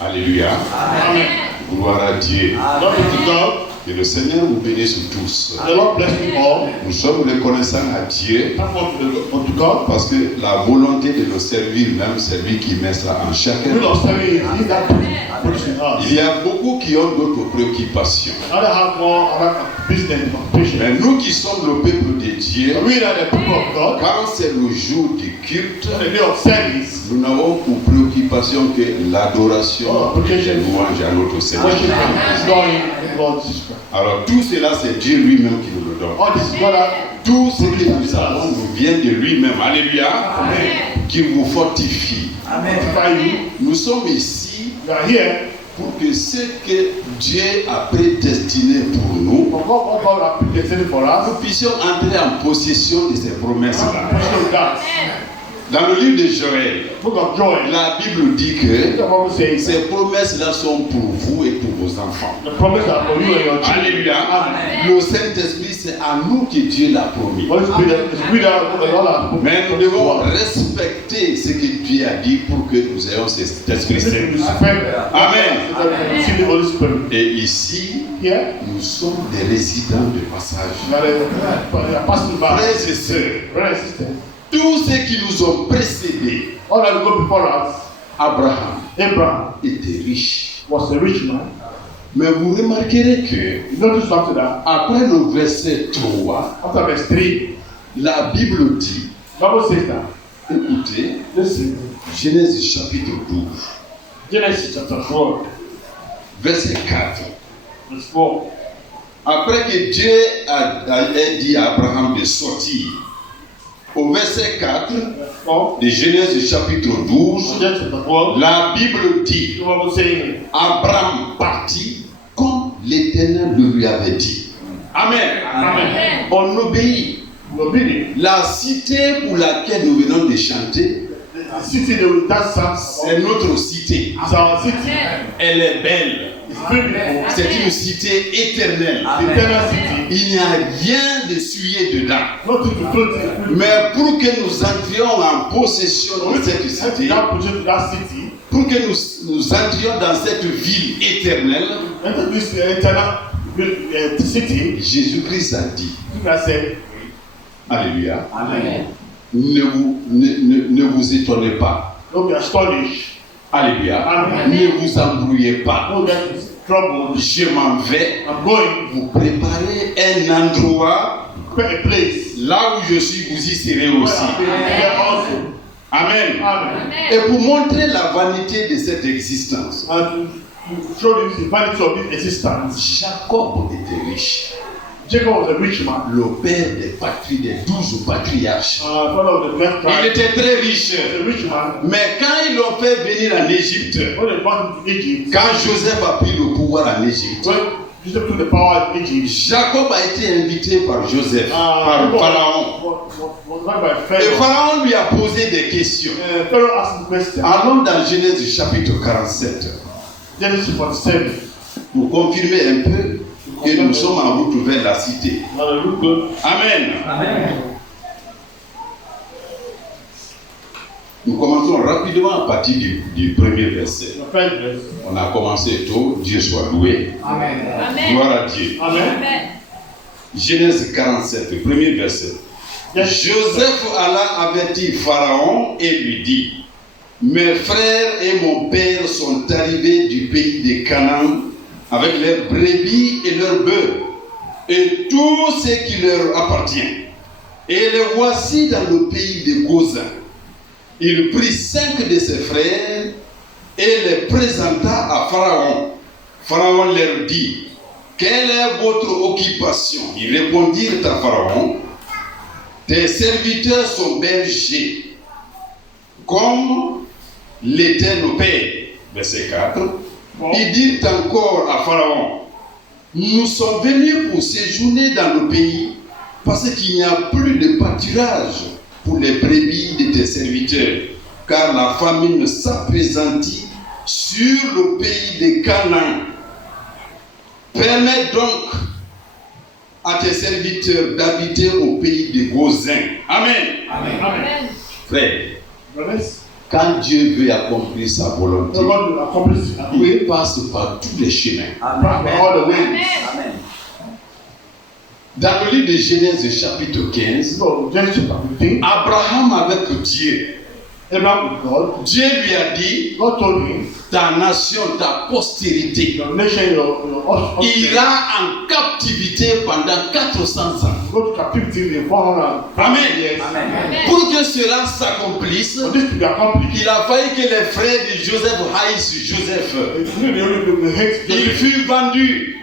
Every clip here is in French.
Alléluia. Amen. Gloire à Dieu. Amen. Que le Seigneur vous bénisse tous. Nous sommes reconnaissants à Dieu parce que la volonté de le servir même, c'est lui qui met ça en chacun. Il y a beaucoup qui ont d'autres préoccupations. Mais nous qui sommes le peuple de Dieu, quand c'est le jour du culte, nous n'avons pour préoccupation que l'adoration et les louanges à notre Seigneur. Alors tout cela, c'est Dieu lui-même qui nous le donne. Tout ce que nous avons nous vient de lui-même. Alléluia. Qui vous fortifie. Amen. Nous sommes ici pour que ce que Dieu a prédestiné pour nous, nous puissions entrer en possession de ces promesses-là. Dans le livre de Joël, la Bible dit que ces promesses-là sont pour vous et pour vos enfants. Alléluia. Le Saint-Esprit, c'est à nous que Dieu l'a promis. Mais nous devons respecter ce que Dieu a dit pour que nous ayons cet Esprit Saint. Amen. Et ici, nous sommes des résidents de passage. Frères et sœurs, tous ceux qui nous ont précédés, Abraham était riche. Mais vous remarquerez que après le verset 3, la Bible dit, écoutez, Genèse chapitre 12, verset 4. Après que Dieu a dit à Abraham de sortir, au verset 4 de Genèse chapitre 12, la Bible dit, Abraham partit comme l'Éternel le lui avait dit. Amen. Amen. On obéit. La cité pour laquelle nous venons de chanter, c'est notre cité. Elle est belle. C'est une cité éternelle. Il n'y a rien de souillé dedans. Mais pour que nous entrions en possession de cette cité, pour que nous entrions dans cette ville éternelle, Jésus-Christ a dit, alléluia, amen. Ne vous étonnez pas. Alléluia. Amen. Ne vous embrouillez pas. Je m'en vais vous préparer un endroit là où je suis, vous y serez aussi. Amen. Amen. Et pour montrer la vanité de cette existence, Jacob était riche. Jacob was a rich man. Le père des patries, des 12 patriarches. Il était très riche. Mais quand ils l'ont fait venir en Égypte, quand Joseph a pris le pouvoir en Égypte, Jacob a été invité par Joseph, par Pharaon. Et Pharaon lui a posé des questions. Allons dans Genèse chapitre 47. Pour confirmer un peu que nous sommes en route vers la cité. Amen. Amen. Nous commençons rapidement à partir du premier verset. On a commencé tôt, Dieu soit loué. Amen. Gloire à Dieu. Amen. Genèse 47, le premier verset. Joseph alla avertir Pharaon et lui dit, mes frères et mon père sont arrivés du pays de Canaan avec leurs brebis et leurs bœufs, et tout ce qui leur appartient. Et les voici dans le pays de Gozan. Il prit 5 de ses frères et les présenta à Pharaon. Pharaon leur dit, quelle est votre occupation? Ils répondirent à Pharaon, tes serviteurs sont bergers, comme l'était nos pères. Verset 4. Ils dirent encore à Pharaon, nous sommes venus pour séjourner dans le pays parce qu'il n'y a plus de pâturage pour les brebis de tes serviteurs, car la famine s'appesantit sur le pays de Canaan. Permets donc à tes serviteurs d'habiter au pays des Gosins. Amen. Amen. Amen. Frère, quand Dieu veut accomplir sa volonté, il passe par tous les chemins. Amen. Amen. Dans le livre de Genèse chapitre 15, Abraham avec Dieu, Dieu lui a dit, ta nation, ta postérité ira en captivité pendant 400 ans. Amen. Pour que cela s'accomplisse, il a fallu que les frères de Joseph haïssent Joseph. Il fut vendu.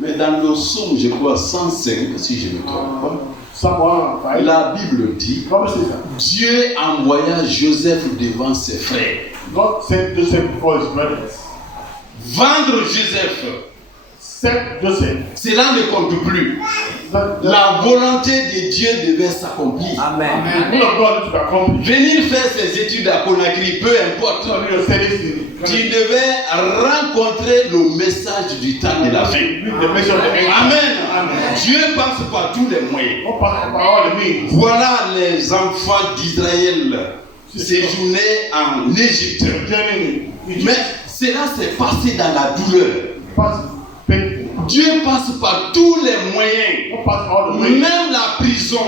Mais dans le psaume, je crois 105, si je ne me trompe pas, la Bible dit, Dieu envoya Joseph devant ses frères. Vendre Joseph, cela ne compte plus. La volonté de Dieu devait s'accomplir. Amen. Venir faire ses études à Conakry, peu importe. Tu devais rencontrer le message du temps de la fin. Amen. Dieu passe par tous les moyens. Voilà les enfants d'Israël séjournaient en Égypte. Mais cela s'est passé dans la douleur. Dieu passe par tous les moyens, même la prison,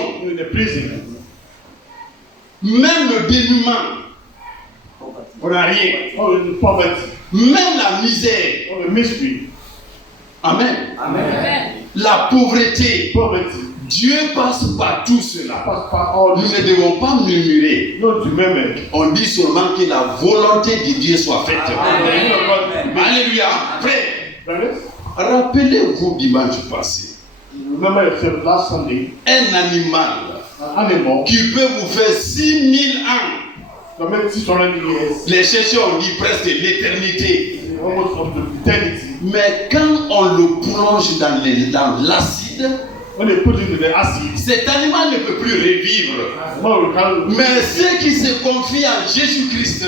même le dénuement, on n'a rien, même la misère, amen. La pauvreté, Dieu passe par tout cela. Nous ne devons pas murmurer. On dit seulement que la volonté de Dieu soit faite. Alléluia. Frère, rappelez-vous dimanche passé, un animal qui peut vous faire 6000 ans. Les chercheurs ont dit presque l'éternité. Mais quand on le plonge dans l'acide, cet animal ne peut plus revivre. Mais ceux qui se confient en Jésus-Christ,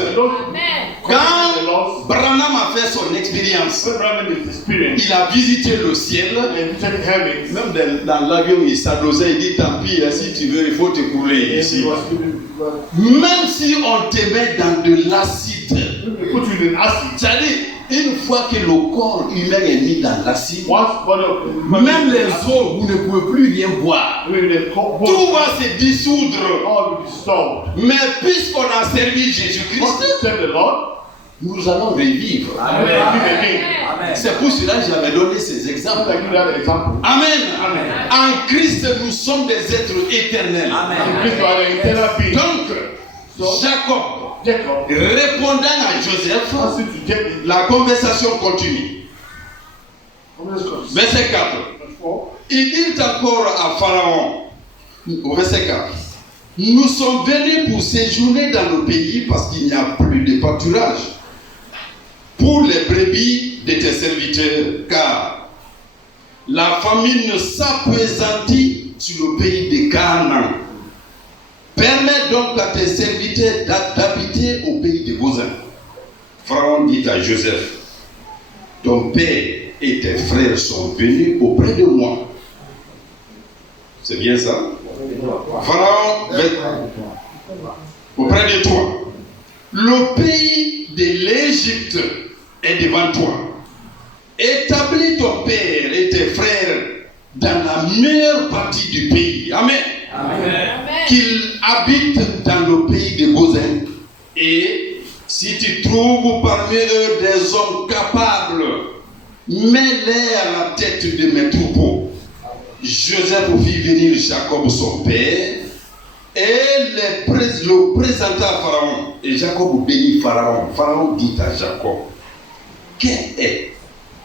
quand Branham a fait son expérience, il a visité le ciel, même dans l'avion il s'adosait, il dit tant pis, si tu veux il faut te couler ici. Même si on te met dans de l'acide, c'est-à-dire une fois que le corps humain est mis dans l'acide, même les os, vous ne pouvez plus rien boire. Tout va se dissoudre. Mais puisqu'on a servi Jésus-Christ, nous allons revivre. C'est pour cela que j'avais donné ces exemples. Amen. En Christ, nous sommes des êtres éternels. Donc, Jacob, répondant à Joseph, la conversation continue. Verset 4. Il dit encore à Pharaon, au verset 4, nous sommes venus pour séjourner dans le pays parce qu'il n'y a plus de pâturage pour les brebis de tes serviteurs, car la famine s'appesantit sur le pays de Canaan. Permets donc à tes serviteurs d'habiter au pays de Gosins. Pharaon dit à Joseph, ton père et tes frères sont venus auprès de moi. C'est bien ça? Pharaon, auprès de toi. Le pays de l'Égypte est devant toi. Établis ton père et tes frères dans la meilleure partie du pays. Amen. Qu'ils habitent dans le pays de Gosins. Et si tu trouves parmi eux des hommes capables, mets-les à la tête de mes troupeaux. Joseph fit venir Jacob son père et le présenta à Pharaon. Et Jacob bénit Pharaon. Pharaon dit à Jacob, quel est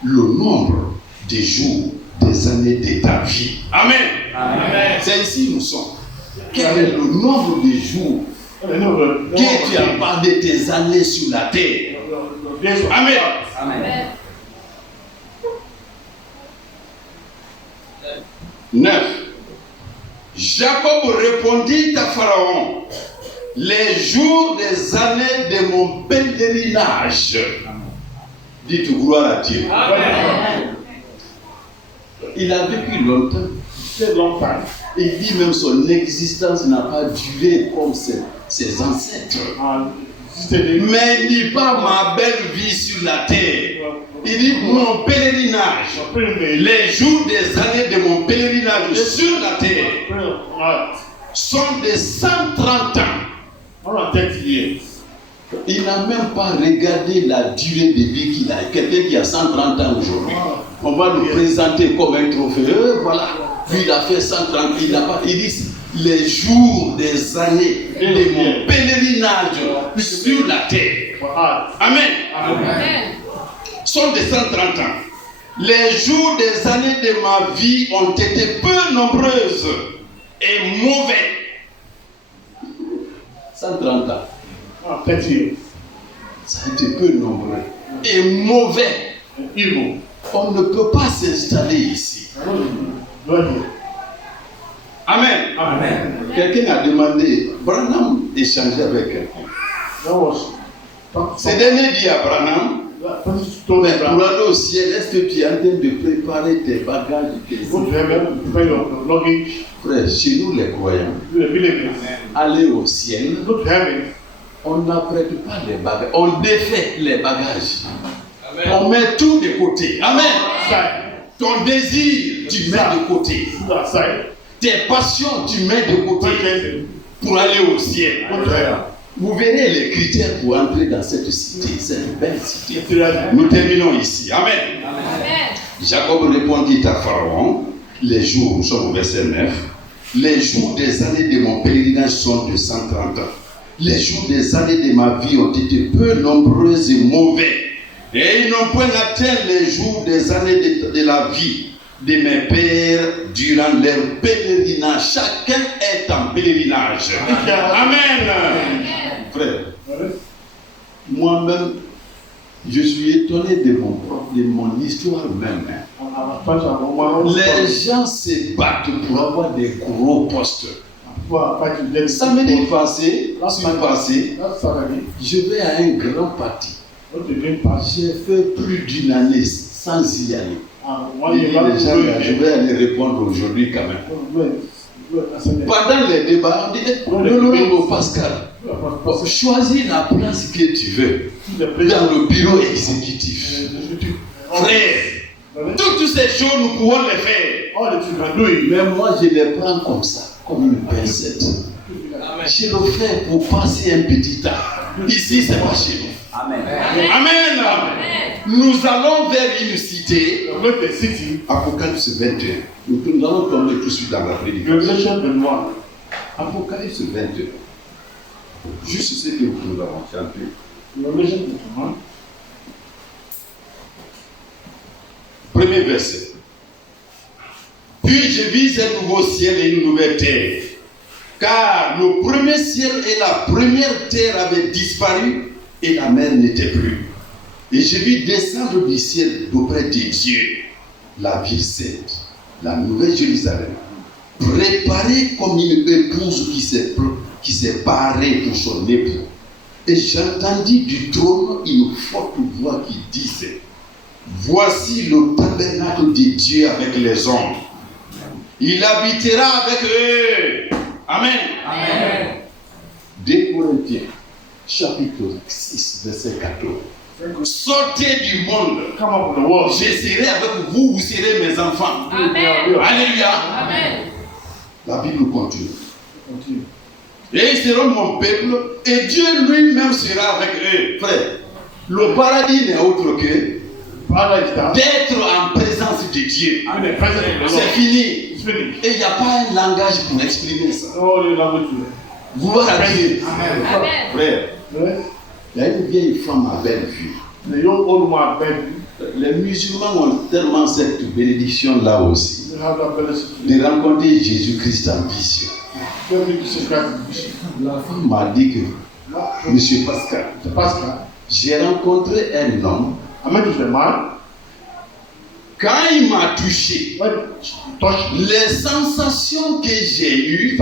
le nombre des jours, des années de ta vie? Amen. C'est ici nous sommes. Quel est le nombre de jours que tu as passé de tes années sur la terre? Amen. 9. Jacob répondit à Pharaon, les jours des années de mon pèlerinage. Dites gloire à Dieu. Amen. Il a vécu longtemps. Très longtemps. Il dit même son existence n'a pas duré comme ses ancêtres. Mais il dit pas ma belle vie sur la terre. Il dit mon pèlerinage. Les jours des années de mon pèlerinage sur la terre sont de 130 ans. Il n'a même pas regardé la durée de vie qu'il a. Quelqu'un qui a 130 ans aujourd'hui, on va nous présenter comme un trophée. Voilà, lui il a fait 130 ans. Il dit les jours des années de mon pèlerinage sur la terre. Amen. Amen. Sont de 130 ans. Les jours des années de ma vie ont été peu nombreuses et mauvais. 130 ans. Ça a été peu nombreux et mauvais. On ne peut pas s'installer ici. Amen. Amen. Quelqu'un a demandé, Branham échanger avec quelqu'un. C'est dernier dit à Branham, pour aller au ciel, est-ce que tu es en train de préparer tes bagages? Frère, chez nous les croyants, aller au ciel, on n'apprête pas les bagages, on défait les bagages. Amen. On met tout de côté. Amen. Ton désir, tu mets de côté. Tes passions, tu mets de côté pour aller au ciel. Vous verrez les critères pour entrer dans cette cité, cette belle cité. Nous terminons ici. Amen. Amen. Jacob répondit à Pharaon, les jours, nous sommes au verset 9, les jours des années de mon pèlerinage sont de 130 ans. Les jours des années de ma vie ont été peu nombreux et mauvais. Et ils n'ont point atteint les jours des années de la vie de mes pères durant leur pèlerinage. Chacun est en pèlerinage. Amen. Frère, moi-même, je suis étonné de mon histoire même. Les gens se battent pour avoir des gros postes. Samedi passé, je vais à un grand parti. J'ai fait plus d'une année sans y aller. Les gens, je vais aller répondre aujourd'hui quand même. Pendant les débats, on dit Lolo Pascal, choisis la place que tu veux dans le bureau exécutif. Frère, toutes ces choses, nous pouvons les faire. Mais moi, je les prends comme ça, comme une pincette. Je le fais pour passer un petit temps. Ici, c'est pas chez nous. Amen. Amen. Amen. Nous allons vers une cité. Apocalypse 21. Nous allons tomber tout de suite dans la prédication. Apocalypse 22. Juste ce que nous avons chanté. Premier verset. Puis je vis un nouveau ciel et une nouvelle terre. Car le premier ciel et la première terre avaient disparu et la mer n'était plus. Et je vis descendre du ciel d'auprès de Dieu la ville sainte, la nouvelle Jérusalem, préparée comme une épouse qui s'est parée pour son époux. Et j'entendis du trône une forte voix qui disait: voici le tabernacle de Dieu avec les hommes. Il habitera avec eux. Amen. Amen. 2 Corinthiens, chapitre 6, verset 14. Sortez du monde. Je serai avec vous, vous serez mes enfants. Amen. Alléluia. Amen. La Bible continue. Et ils seront mon peuple, et Dieu lui-même sera avec eux. Frère, le paradis n'est autre que d'être en présence de Dieu. C'est fini. Et il n'y a pas un langage pour exprimer ça. Gloire à Dieu. Amen. Frère, il y a une vieille femme à Bellevue. Les musulmans ont tellement cette bénédiction là aussi de rencontrer Jésus-Christ en vision. La femme m'a dit que, Monsieur Pascal, j'ai rencontré un homme Quand il m'a touché, les sensations que j'ai eues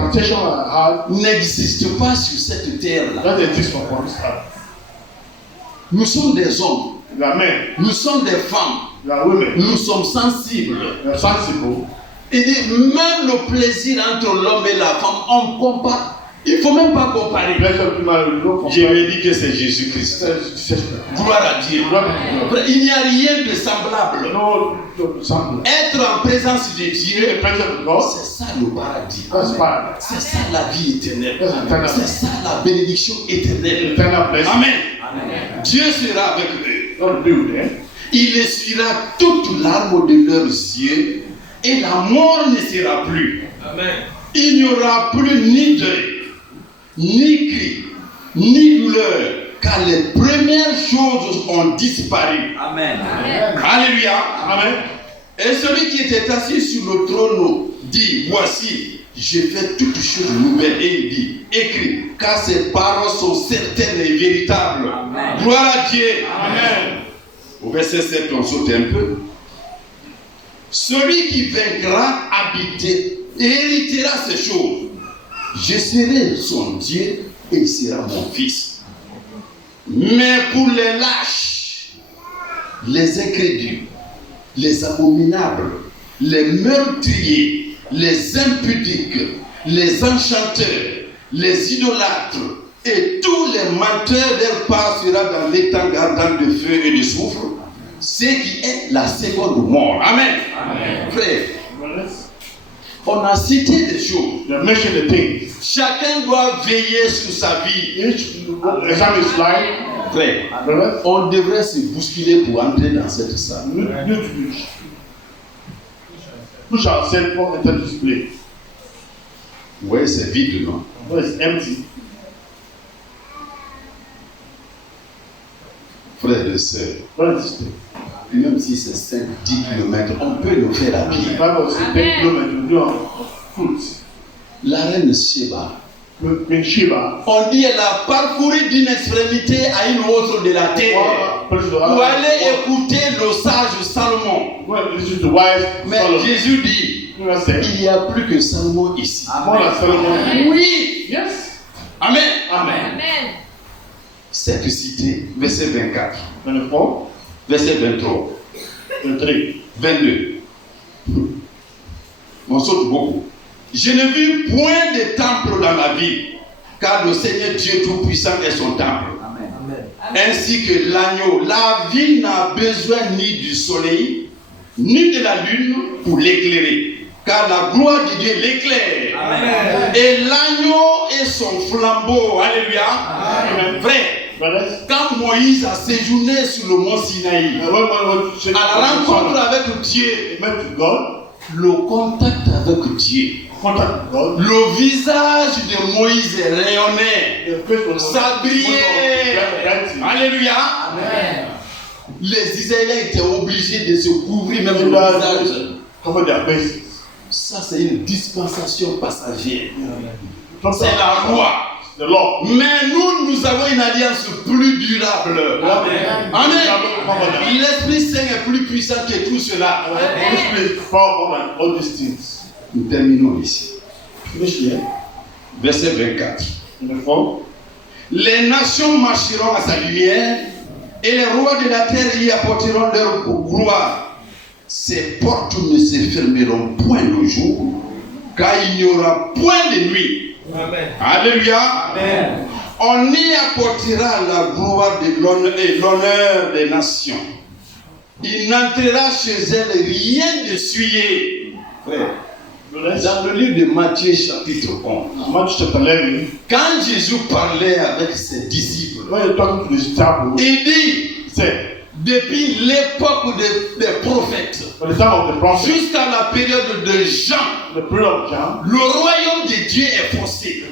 n'existent pas sur cette terre-là. Nous sommes des hommes. Nous sommes des femmes. Nous sommes sensibles. Il dit, même le plaisir entre l'homme et la femme, on compare. Il ne faut même pas comparer. Je me dis que c'est Jésus-Christ. Gloire à Dieu. Il n'y a rien de semblable. Être en présence de Dieu, c'est ça le paradis. C'est ça la vie éternelle. C'est ça la bénédiction éternelle. Amen. Dieu sera avec eux. Il essuiera toute larme de leurs yeux et la mort ne sera plus. Il n'y aura plus ni deuil, ni cri, ni douleur, car les premières choses ont disparu. Amen. Alléluia. Amen. Et celui qui était assis sur le trône dit, voici, j'ai fait toutes choses nouvelles. Et il dit, écris, car ces paroles sont certaines et véritables. Amen. Gloire à Dieu. Amen. Au verset 7, on saute un peu. Celui qui vaincra habiter et héritera ces choses. Je serai son Dieu et il sera mon fils. Mais pour les lâches, les incrédules, les abominables, les meurtriers, les impudiques, les enchanteurs, les idolâtres et tous les menteurs, leur part sera dans l'étang ardent de feu et de soufre, ce qui est la seconde mort. Amen. Amen. Frère, on a cité des choses. Chacun doit veiller sur sa vie. Frère, on devrait se bousculer pour entrer dans cette salle. Oui, c'est vide, non? Frères et sœurs, même si c'est 5-10 km, on peut le faire à pied. La reine Sheba, on dit qu'elle a parcouru d'une extrémité à une autre de la terre pour aller écouter le sage Salomon. Mais Jésus dit, il n'y a plus que Salomon ici. Amen. Oui. Yes. Amen. Amen. Cette cité, verset 24, verset 23, 22. On saute beaucoup. Je ne vis point de temple dans la ville, car le Seigneur Dieu Tout-Puissant est son temple. Amen. Ainsi que l'agneau. La ville n'a besoin ni du soleil, ni de la lune pour l'éclairer, car la gloire de Dieu l'éclaire. Amen. Et l'agneau est son flambeau. Alléluia. Amen. Frère, quand Moïse a séjourné sur le mont Sinaï, à la rencontre avec Dieu, le contact avec Dieu, le visage de Moïse rayonnait, ça brillait. Alléluia. Amen. Les Israéliens étaient obligés de se couvrir même le visage. Ça, c'est une dispensation passagère. C'est la loi. Mais nous avons une alliance plus durable. Amen. Amen. L'Esprit Saint est plus puissant que tout cela. Nous terminons ici. Verset 24. Les nations marcheront à sa lumière et les rois de la terre y apporteront leur gloire. Ces portes ne se fermeront point le jour, car il n'y aura point de nuit. Amen. Alléluia. Amen. On y apportera la gloire et l'honneur des nations. Il n'entrera chez elle rien de souillé. Frère, dans le livre de Matthieu chapitre 11, quand Jésus parlait avec ses disciples, il dit, depuis l'époque des prophètes jusqu'à la période de Jean, le royaume de Dieu est forcé.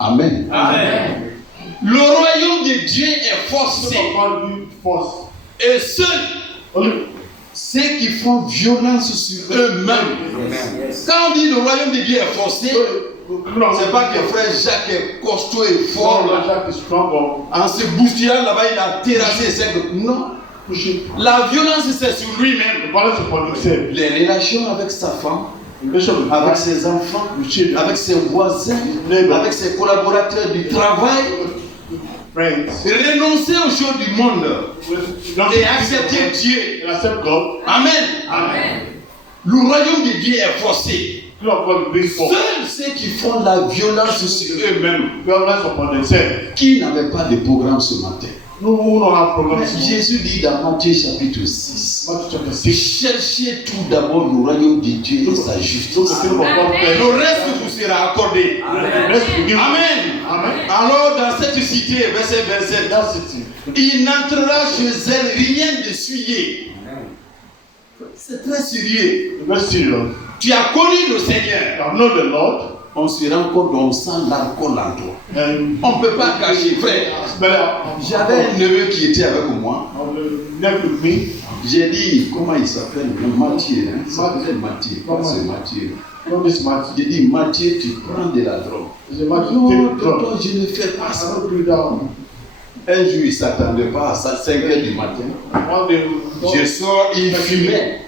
Amen. Amen. Le royaume de Dieu est forcé. Et ceux qui font violence sur eux-mêmes. Quand on dit le royaume de Dieu est forcé, c'est pas que frère Jacques est costaud et fort. En se bousculant là-bas, il a terrassé. Non. La violence, c'est sur lui-même. Les relations avec sa femme, avec ses enfants, avec ses voisins, avec ses collaborateurs du travail. Renoncer aux choses du monde et accepter Dieu. Amen. Le royaume de Dieu est forcé. Seuls ceux qui font la violence sur eux-mêmes, qui n'avaient pas de programme ce matin. Jésus dit dans Matthieu chapitre 6, cherchez tout d'abord le royaume de Dieu et sa justice. Le reste vous sera accordé. Amen. Alors dans cette cité, verset 27, il n'entrera chez elle rien de souillé. C'est très sérieux. Tu as connu le Seigneur. On se rend compte, on sent l'alcool en toi. On ne peut pas cacher, frère. J'avais un neveu qui était avec moi. J'ai dit, comment il s'appelle? Mathieu. Il s'appelait Mathieu. C'est Mathieu. J'ai dit, Mathieu, tu prends de la drogue. Non, tonton, je ne fais pas ça. Un jour, il ne s'attendait pas à ça, 5 h du matin. Je sors, il fumait.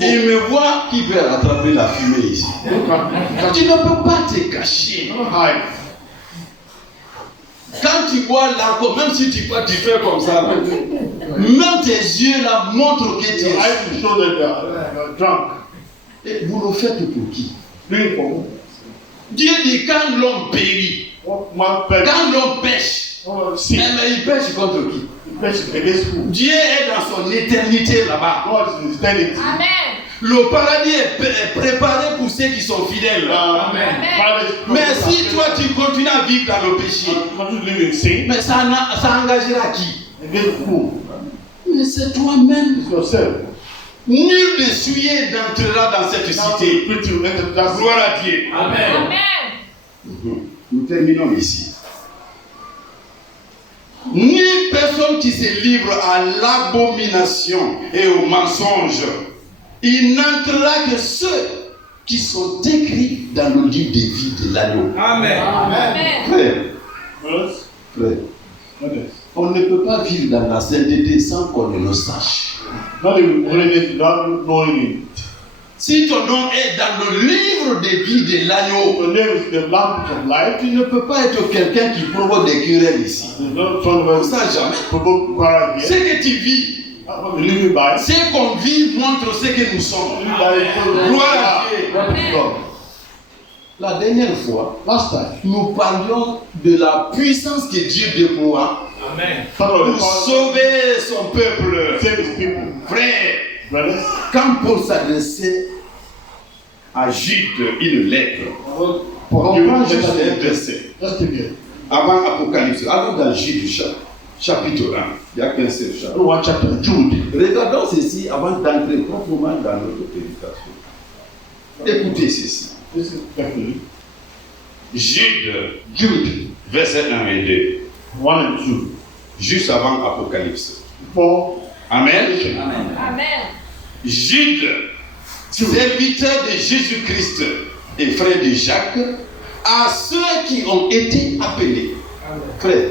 Il me voit qui peut rattraper la fumée ici. Tu ne peux pas te cacher. Quand tu bois l'alcool, même si tu fais comme ça, même tes yeux là montrent que tu es drunk. Et vous le faites pour qui? Dieu dit quand l'homme périt, quand l'homme pêche, mais il pêche contre qui? Dieu est dans son éternité là-bas. Amen. Le paradis est préparé pour ceux qui sont fidèles. Amen. Mais si toi tu continues à vivre dans le péché, mais ça engagera qui? Mais c'est toi-même. Nul de souillé n'entrera dans cette cité. Gloire à Dieu. Amen. Nous terminons ici. Nulle personne qui se livre à l'abomination et au mensonge, il n'entrera que ceux qui sont écrits dans le livre de vie de l'agneau. Amen. Frère, on ne peut pas vivre dans la sainteté sans qu'on ne le sache. Si ton nom est dans le livre de vie de l'agneau, tu ne peux pas être quelqu'un qui provoque des querelles ici. Ça jamais. Ce que tu vis, ce qu'on vit montre ce que nous sommes. Gloire à Dieu. La dernière fois, nous parlions de la puissance que Dieu déploie pour sauver son peuple. Frère, quand Paul s'adressait à Jude une lettre, on prend juste un verset. Avant Apocalypse, allons dans Jude chapitre 1. Il n'y a qu'un seul chapitre. Regardons ceci avant d'entrer profondément dans notre prédication. Écoutez ceci. Jude, verset 1 et 2. 1 and 2. Juste avant Apocalypse. Amen. Amen. Jude, serviteur de Jésus-Christ et frère de Jacques, à ceux qui ont été appelés. Frère,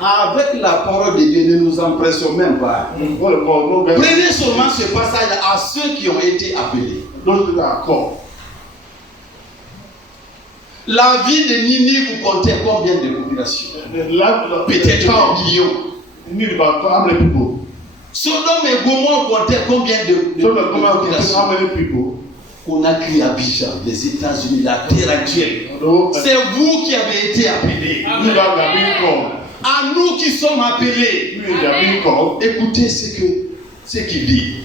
avec la parole de Dieu, ne nous empressons même pas. Prenez seulement ce passage à ceux qui ont été appelés. La vie de Ninive vous comptait combien de population? Peut-être 1 million. Sodome et Gomorrhe comptaient combien de population? Conakry, Abidjan, les États-Unis, la terre actuelle. C'est vous qui avez été appelés. À nous qui sommes appelés. Écoutez ce qu'il dit.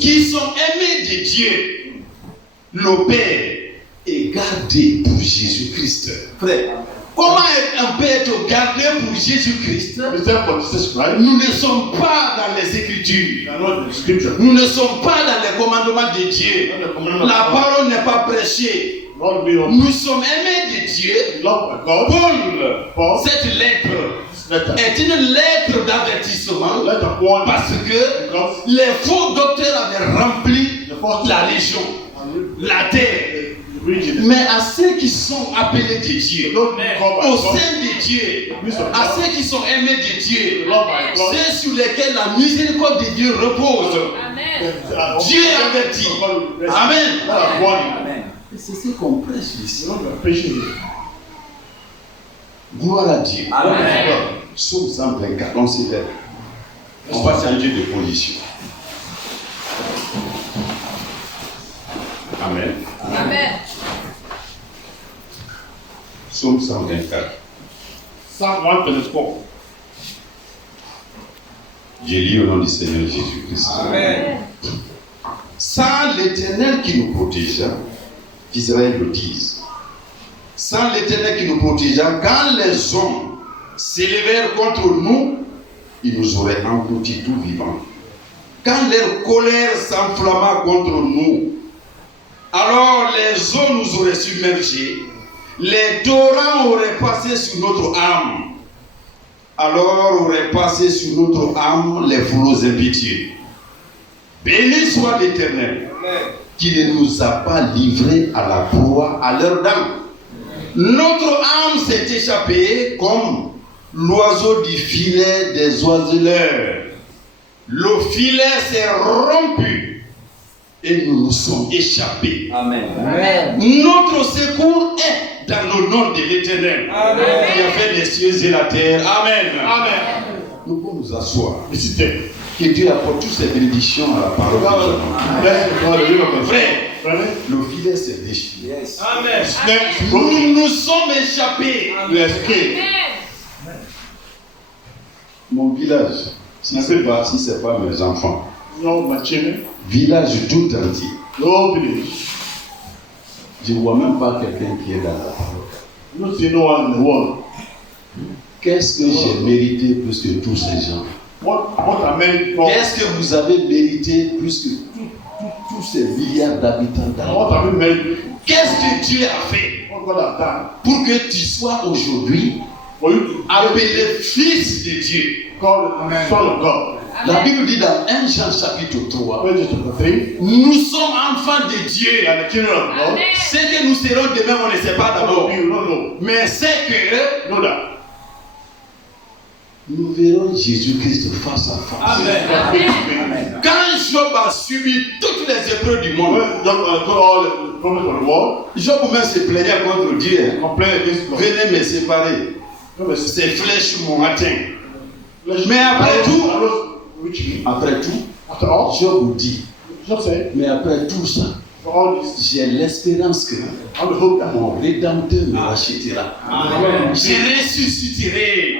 Qui sont aimés de Dieu, le Père, et gardés pour Jésus-Christ. Frère, comment on peut être gardé pour Jésus-Christ? Nous ne sommes pas dans les Écritures. Nous ne sommes pas dans les commandements de Dieu. La parole n'est pas prêchée. Nous sommes aimés de Dieu. Paul, cette lettre est une lettre d'avertissement parce que les faux docteurs avaient rempli la région, la terre. Mais à ceux qui sont appelés de Dieu, au sein de Dieu, à ceux qui sont aimés de Dieu, ceux sur lesquels la miséricorde de Dieu repose. Dieu avertit. Amen. C'est ce qu'on prêche ici. Gloire à Dieu. Psaume 124, on s'y lève. On va changer de position. Amen. Psaume 124. Psalm 124. Je lis au nom du Seigneur Jésus-Christ. Amen. Sans l'Éternel qui nous protégea, qu'Israël le dise. Sans l'Éternel qui nous protégea, quand les hommes s'élevèrent contre nous, ils nous auraient engloutis tout vivants. Quand leur colère s'enflamma contre nous, alors les eaux nous auraient submergés, les torrents auraient passé sur notre âme. Alors auraient passé sur notre âme les flots impitiés. Béni soit l'Éternel, qui ne nous a pas livrés à la proie à leurs dents. Notre âme s'est échappée comme l'oiseau du filet des oiseleurs. Le filet s'est rompu et nous nous sommes échappés. Amen. Notre secours est dans le nom de l'Éternel, qui a fait les cieux et la terre. Amen. Nous pouvons nous asseoir. Que Dieu apporte toutes ces bénédictions à la parole de Dieu. Frère, le filet s'est déchiré. Nous nous sommes échappés. Mon village, si ce n'est pas mes enfants, village tout entier, je ne vois même pas quelqu'un qui est dans la parole. Qu'est-ce que j'ai mérité plus que tous ces gens? Qu'est-ce que vous avez mérité plus que tous ces milliards d'habitants dans le monde? Qu'est-ce que Dieu a fait pour que tu sois aujourd'hui appelé fils de Dieu? La Bible dit dans 1 Jean chapitre 3, nous sommes enfants de Dieu. Ce que nous serons demain, on ne sait pas d'abord. Mais c'est que nous verrons Jésus-Christ face à face. Quand Job a subi toutes les épreuves du monde, Job même se plaignait contre Dieu. Venez me séparer. Ces flèches m'ont atteint. Mais après tout, Job dit, mais après tout ça, j'ai l'espérance que mon Rédempteur me rachètera. Je ressusciterai.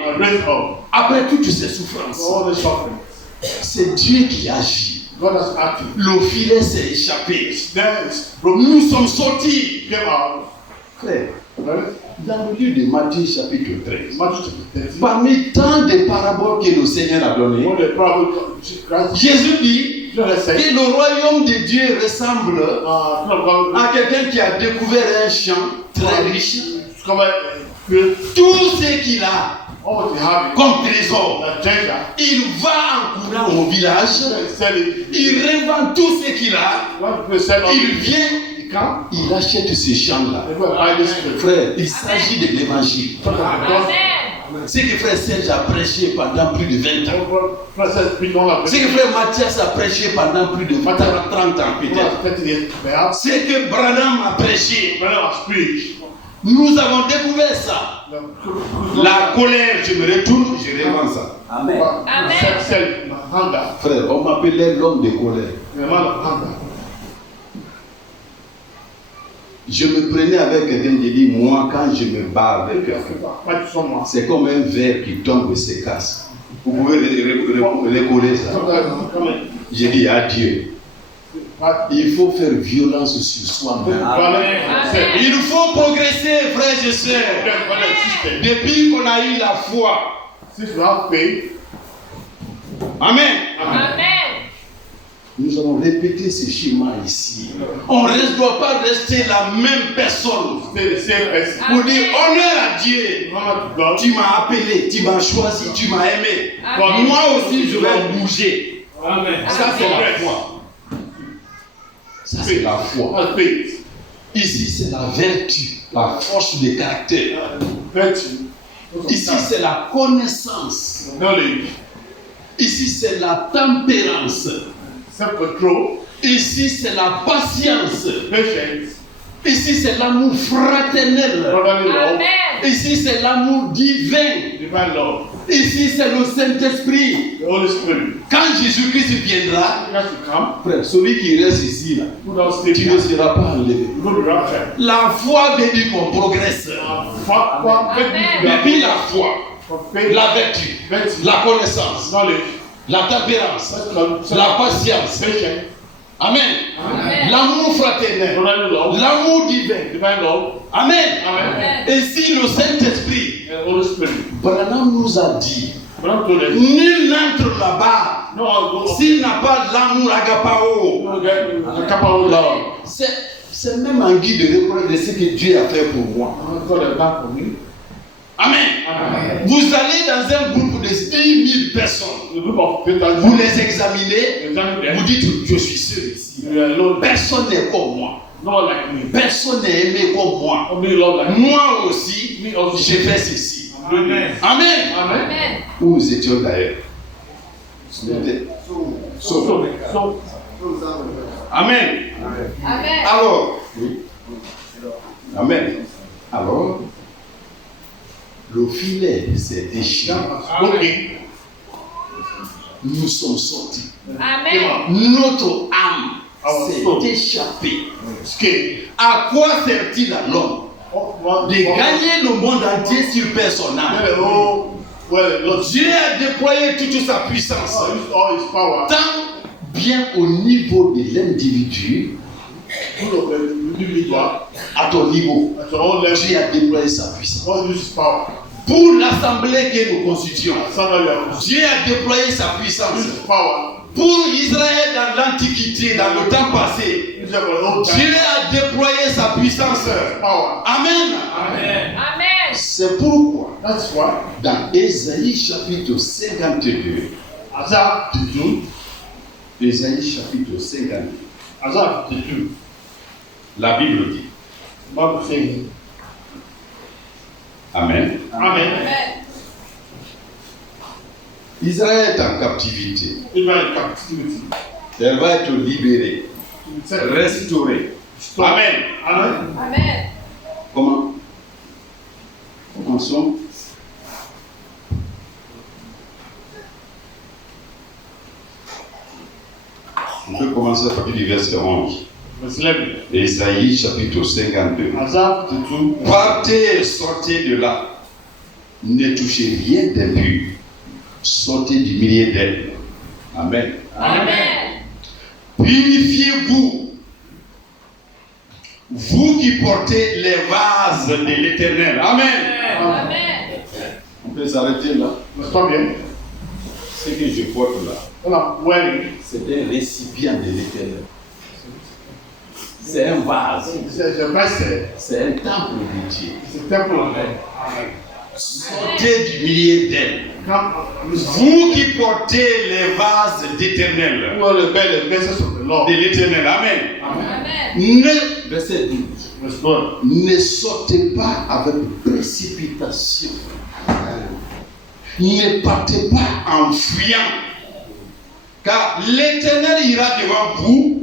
Après toutes ces souffrances, c'est Dieu qui agit. Le filet s'est échappé. Nous sommes sortis. Frère, dans le livre de Matthieu chapitre 13, parmi tant de paraboles que le Seigneur a données, Jésus dit que le royaume de Dieu ressemble à quelqu'un qui a découvert un champ très riche. Tout ce qu'il a comme trésor, il va en courant au village, il revend tout ce qu'il a, il vient, il achète ce champ-là. Frère, il s'agit de l'évangile. C'est que frère Serge a prêché pendant plus de 20 ans. C'est que frère Mathias a prêché pendant plus de 30 ans peut-être. C'est que Branham a prêché. Nous avons découvert ça. La colère, je me retourne, je revends ça. Amen. Frère, on m'appelait l'homme de colère. Je me prenais avec quelqu'un qui dit, moi quand je me bats avec quelqu'un, c'est comme un verre qui tombe et se casse. Vous pouvez recoller ça. J'ai dit adieu. Il faut faire violence sur soi-même. Il faut progresser, frères et sœurs. Depuis qu'on a eu la foi. Amen. Nous allons répéter ce schéma ici. On ne doit pas rester la même personne. Pour dire honneur à Dieu. Tu m'as appelé, tu m'as choisi, tu m'as aimé. Moi aussi je vais bouger. Ça c'est la foi. Ça c'est la foi. Ici, c'est la vertu, la force de caractère. Ici, c'est la connaissance. Ici, c'est la tempérance. Ici, c'est la patience. Ici, c'est l'amour fraternel. Amen. Ici, c'est l'amour divin. Ici, c'est le Saint-Esprit. Quand Jésus-Christ viendra, frère, celui qui reste ici, là, tu ne seras pas enlevé. La foi veut dire qu'on progresse. Et puis la foi, la vertu, la connaissance, la tempérance, la patience. Amen. Amen. L'amour fraternel, l'amour divin. Amen. Et si le Saint-Esprit, Branham nous a dit, nul n'entre là-bas s'il n'a pas l'amour agapao. C'est même en guide de reconnaître de ce que Dieu a fait pour moi. Amen. Vous allez dans un groupe de 10 000 personnes. Vous les examinez. Vous dites, je suis seul ici. Personne n'est comme moi. Personne n'est aimé comme moi. Moi aussi, j'ai fait ceci. Amen. Amen. Où nous étions d'ailleurs. Amen. Amen. Alors, oui. Amen. Alors, le filet s'est déchiré. Nous sommes sortis. Amen. Notre âme s'est échappée. À quoi sert-il à l'homme de gagner le monde entier sur perd son âme? Dieu a déployé toute sa puissance. Tant bien au niveau de l'individu, à ton niveau, Dieu a déployé sa puissance. Pour l'assemblée que nous constituons, Dieu a déployé sa puissance. Pour Israël dans l'Antiquité, dans le temps passé, Dieu a déployé sa puissance. Amen. Amen. C'est pourquoi, dans Ésaïe chapitre 52, Ésaïe chapitre 52, la Bible dit, Amen. Amen. Israël est en captivité. Elle va être libérée, restaurée. Amen. Amen. Comment? Commençons. On peut commencer à partir du verset 11. Ésaïe chapitre 52. Partez et sortez de là. Ne touchez rien d'impur. Sortez du milieu d'elle. Amen. Amen. Purifiez-vous, vous qui portez les vases de l'Éternel. Amen. Amen. On peut s'arrêter là. Ce que je porte là, c'est un récipient de l'Éternel. C'est un vase. C'est un temple de Dieu. Sortez du milieu d'elle. Vous qui portez les vases d'Éternel. De l'Éternel. Amen. Verset 12. Ne sortez pas avec précipitation. Ne partez pas en fuyant. Car l'Éternel ira devant vous.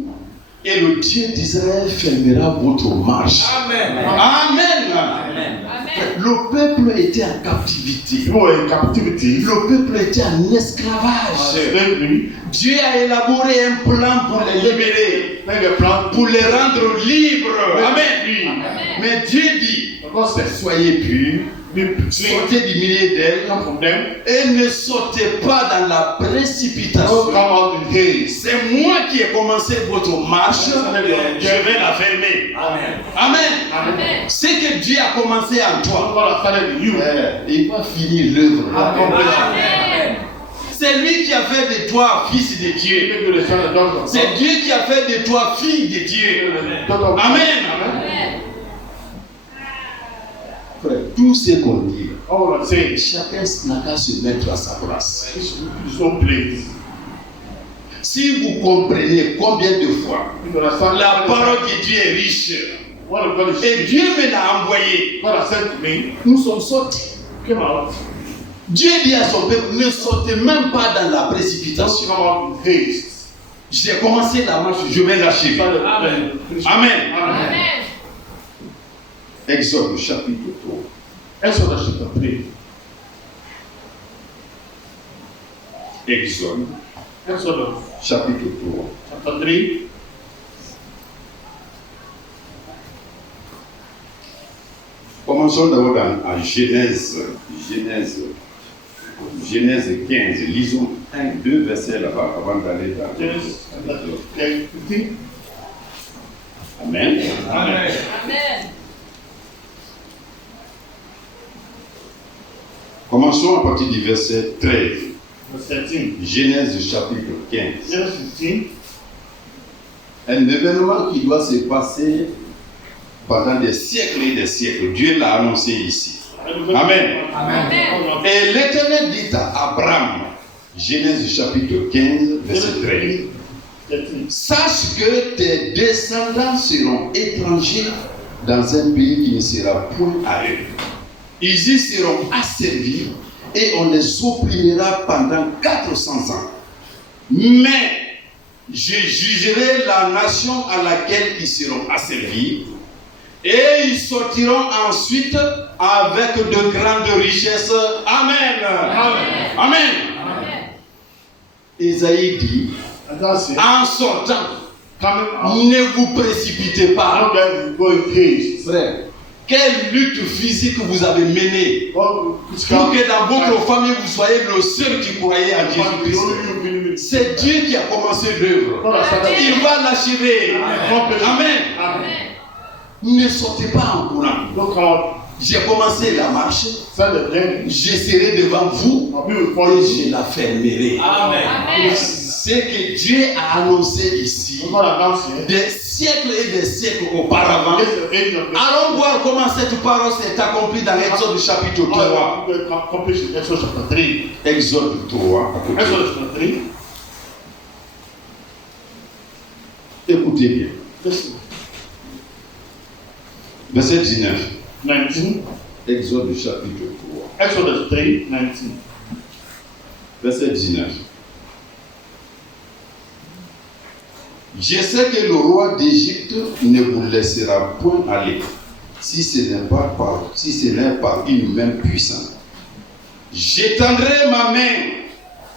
Et le Dieu d'Israël fermera votre marche. Amen. Amen. Amen. Le peuple était en captivité. Le peuple était en esclavage. Dieu a élaboré un plan pour les libérer, pour les rendre libres. Amen. Mais Dieu dit, soyez purs. Sortez du milieu d'elle et ne sortez pas dans la précipitation. C'est moi qui ai commencé votre marche, je vais la fermer. Amen. Ce que Dieu a commencé en toi, il va finir l'œuvre. Amen. C'est lui qui a fait de toi fils de Dieu. C'est Dieu qui a fait de toi fille de Dieu. Amen. Frère, tout ce qu'on dit, chacun n'a qu'à se mettre à sa place. Si vous comprenez combien de fois la parole de Dieu est riche, Et Dieu me l'a envoyé. God has sent to me. Nous sommes sortis. Came out. Dieu dit à son peuple, ne sortez même pas dans la Don't précipitation. come out in haste. J'ai commencé la marche, je vais l'achever. Amen. Amen. Amen. Exode chapitre 3. Exodus chapter 3. Exode Exodus chapitre 3. chapter 3. Commençons d'abord en Genèse 15. Lisons 2 versets là-bas avant d'aller dans Genesis chapter 15. Amen. Amen. Amen. Commençons à partir du verset 13. Verse 13. Genèse chapitre 15. Genesis 15. Un événement qui doit se passer pendant des siècles et des siècles. Dieu l'a annoncé ici. Amen. Amen. Et l'Éternel dit à Abraham, Genèse chapitre 15, verset 13. 13. Sache que tes descendants seront étrangers dans un pays qui ne sera point à eux. Ils y seront asservis et on les opprimera pendant 400 ans. Mais je jugerai la nation à laquelle ils seront asservis et ils sortiront ensuite avec de grandes richesses. Amen. Amen. Amen. Amen. Isaïe dit, And that's it. en sortant, Coming out. ne vous précipitez pas. Don't get go in haste. Frère, quelle lutte physique vous avez menée Oh, it's pour que dans votre famille vous soyez le seul qui croyait en Jésus-Christ. C'est Dieu qui a commencé l'œuvre. God has started. Il va l'achever. Amen. Amen. Ne sortez pas en courant. Don't come out. J'ai commencé la marche. Send the journey. Je serai devant vous I'll be before you. et je la fermerai. Amen. Ce que Dieu a annoncé ici, God announced it. des siècles et des siècles auparavant. This is the age of Allons voir comment cette parole s'est accomplie dans l'Exode chapitre 3. Accomplished in Exodus chapter 3. Exode 3. à côté. Exodus chapter 3. Écoutez bien. Listen. Verset 19. 19. Exode chapitre 3. Exodus 3, 19. Verset 19. Je sais que le roi d'Égypte ne vous laissera point aller si ce n'est par une main puissante. J'étendrai ma main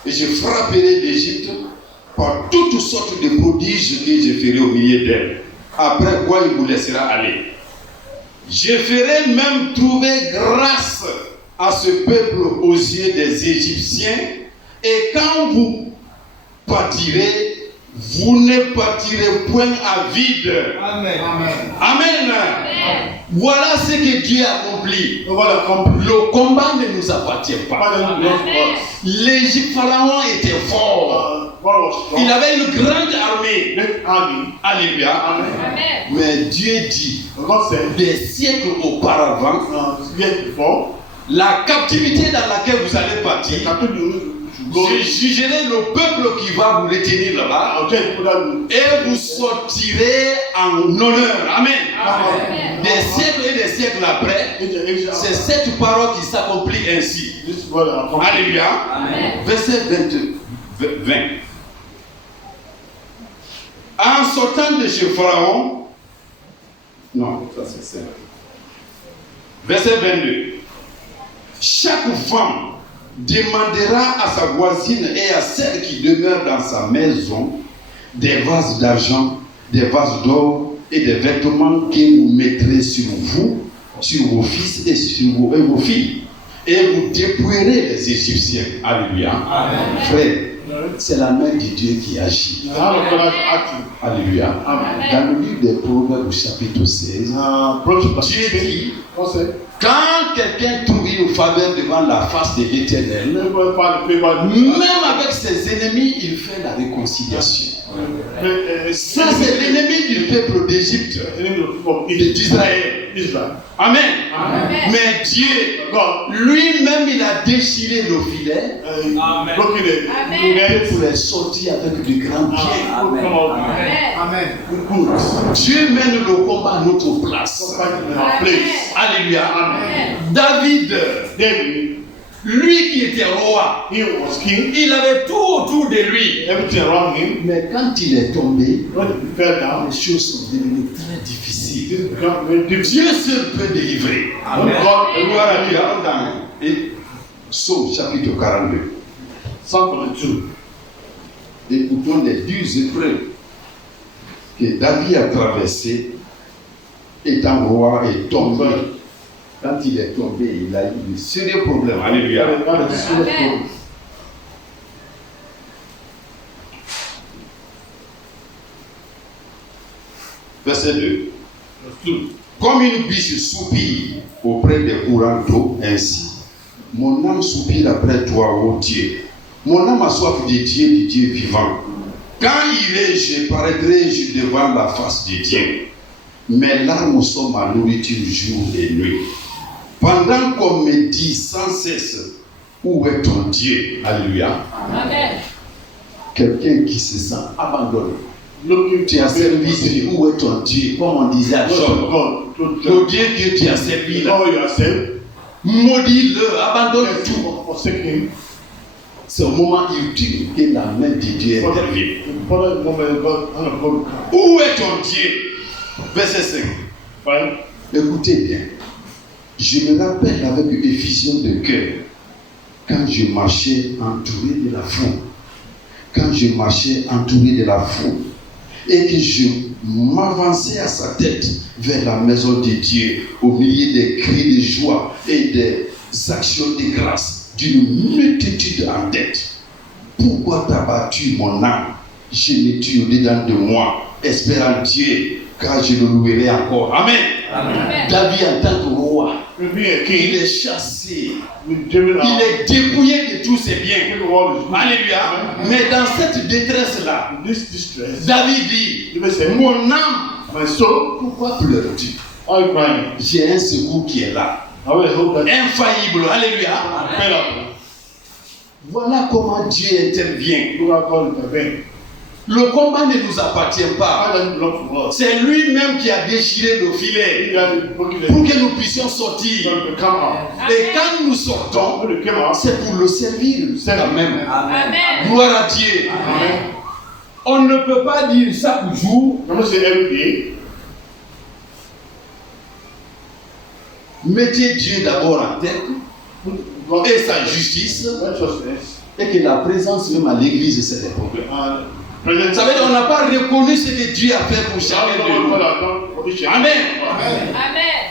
et je frapperai l'Égypte par toutes sortes de prodiges que je ferai au milieu d'elle. Après quoi il vous laissera aller. Je ferai même trouver grâce à ce peuple aux yeux des Égyptiens. Et quand vous partirez, vous ne partirez point à vide. Amen. Amen. Amen. Voilà ce que Dieu a accompli. God accomplished. Le combat ne nous appartient pas. Father, belongs to us. L'Égypte pharaon était fort. God was strong. Il avait une grande armée. Great army. Alléluia. Amen. Amen. Mais Dieu dit, God said, des siècles auparavant, years before, la captivité dans laquelle vous allez partir, I told you should go. je jugerai le peuple qui va vous retenir là-bas I'll tell you that et vous sortirez en honneur. Amen. Amen. Des siècles et des siècles après, c'est cette parole qui s'accomplit ainsi. this is what I accomplished. Alléluia. Amen. Verset 20. En sortant de chez Pharaon, non, ça c'est simple. Verset 22. Chaque femme demandera à sa voisine et à celle qui demeure dans sa maison des vases d'argent, des vases d'or et des vêtements que vous mettrez sur vous, sur vos fils et sur vos filles. Et vous dépouillerez les Égyptiens. Alléluia. Amen. Frère, c'est la main de Dieu qui agit. The hand of God is acting. Alléluia. Amen. Dans le livre des Proverbes, chapitre 16, Proverbs Dieu chapter 16. dit, God said, quand quelqu'un trouve une faveur devant la face de l'Éternel, "Whoever find favor, même avec ses ennemis, il fait la réconciliation. Ça, c'est l'ennemi du peuple d'Égypte, enemy of people of Egypt, d'Israël. Israel. Amen. Amen. Mais Dieu, God, lui-même, il a déchiré le filet Amen. Broken it. Amen. pour les sortir avec de grands pieds. Amen. Amen. Dieu mène le combat à notre place. Alléluia. Amen. David, David, lui qui était roi, he was king. il avait tout autour de lui. Everything around him. Mais quand il est tombé, When he fell down, les choses sont devenues très difficiles. it became very difficult. Dieu seul peut délivrer. When God, Gloire à Dieu. Et Psaume chapitre 42. Psalm 42. Écoutons les 10 épreuves que David a traversées étant roi et tombé. Quand il est tombé, il a eu de sérieux problèmes. Alléluia. Amen. Verset 2. Comme une biche soupire auprès des courants d'eau, ainsi, mon âme soupire après toi, ô Dieu. Mon âme a soif de Dieu, du Dieu vivant. Quand irai-je, paraîtrai-je devant la face de Dieu. Mes larmes sont ma nourriture jour et nuit. Pendant qu'on me dit sans cesse, où est ton Dieu? Alléluia. Amen. Quelqu'un qui se sent abandonné. Looking Tu as servi Dieu, où est ton Dieu? Comme on disait à Job. Le Dieu que tu as servi là, God yourself, maudis-le, abandonne tout. forsake him. C'est au moment ultime que la main de Dieu intervient. The following moment, God, hand of God will come. Où est ton Dieu? Verset 5. Fine. Écoutez bien. Je me rappelle avec effusion de cœur quand je marchais entouré de la foule. Quand je marchais entouré de la foule et que je m'avançais à sa tête vers la maison de Dieu au milieu des cris de joie et des actions de grâce d'une multitude en tête. Pourquoi t'as battu mon âme? Je me tue au-dedans de moi, espérant Dieu, car je le louerai encore. Amen. Amen. David en tant que roi, Will be a il king. est chassé, Will driven il out. est dépouillé de tous ses biens. The world is good. Alléluia. Mais dans cette détresse-là, In this distress, David dit, David said, mon âme, my soul, pourquoi pleures-tu? why are you crying? J'ai un secours qui est là, I will hope that infaillible. Alléluia. Amen. Voilà comment Dieu intervient. Look how God intervened. Le combat ne nous appartient pas. Why doesn't belong to us? C'est lui-même qui a déchiré le He filet has broken pour the que nous puissions sortir. to come out. Et quand nous sortons, When they came out, c'est pour le servir quand même. Amen. Gloire à Dieu. Amen. On ne peut pas dire chaque jour, I'm not saying every day. mettez Dieu d'abord en tête God et sa justice, righteousness et que la présence même à l'église, c'est des problèmes. and present. Ça veut dire qu'on n'a pas reconnu ce que Dieu a fait pour chacun de nous. Amen. Amen.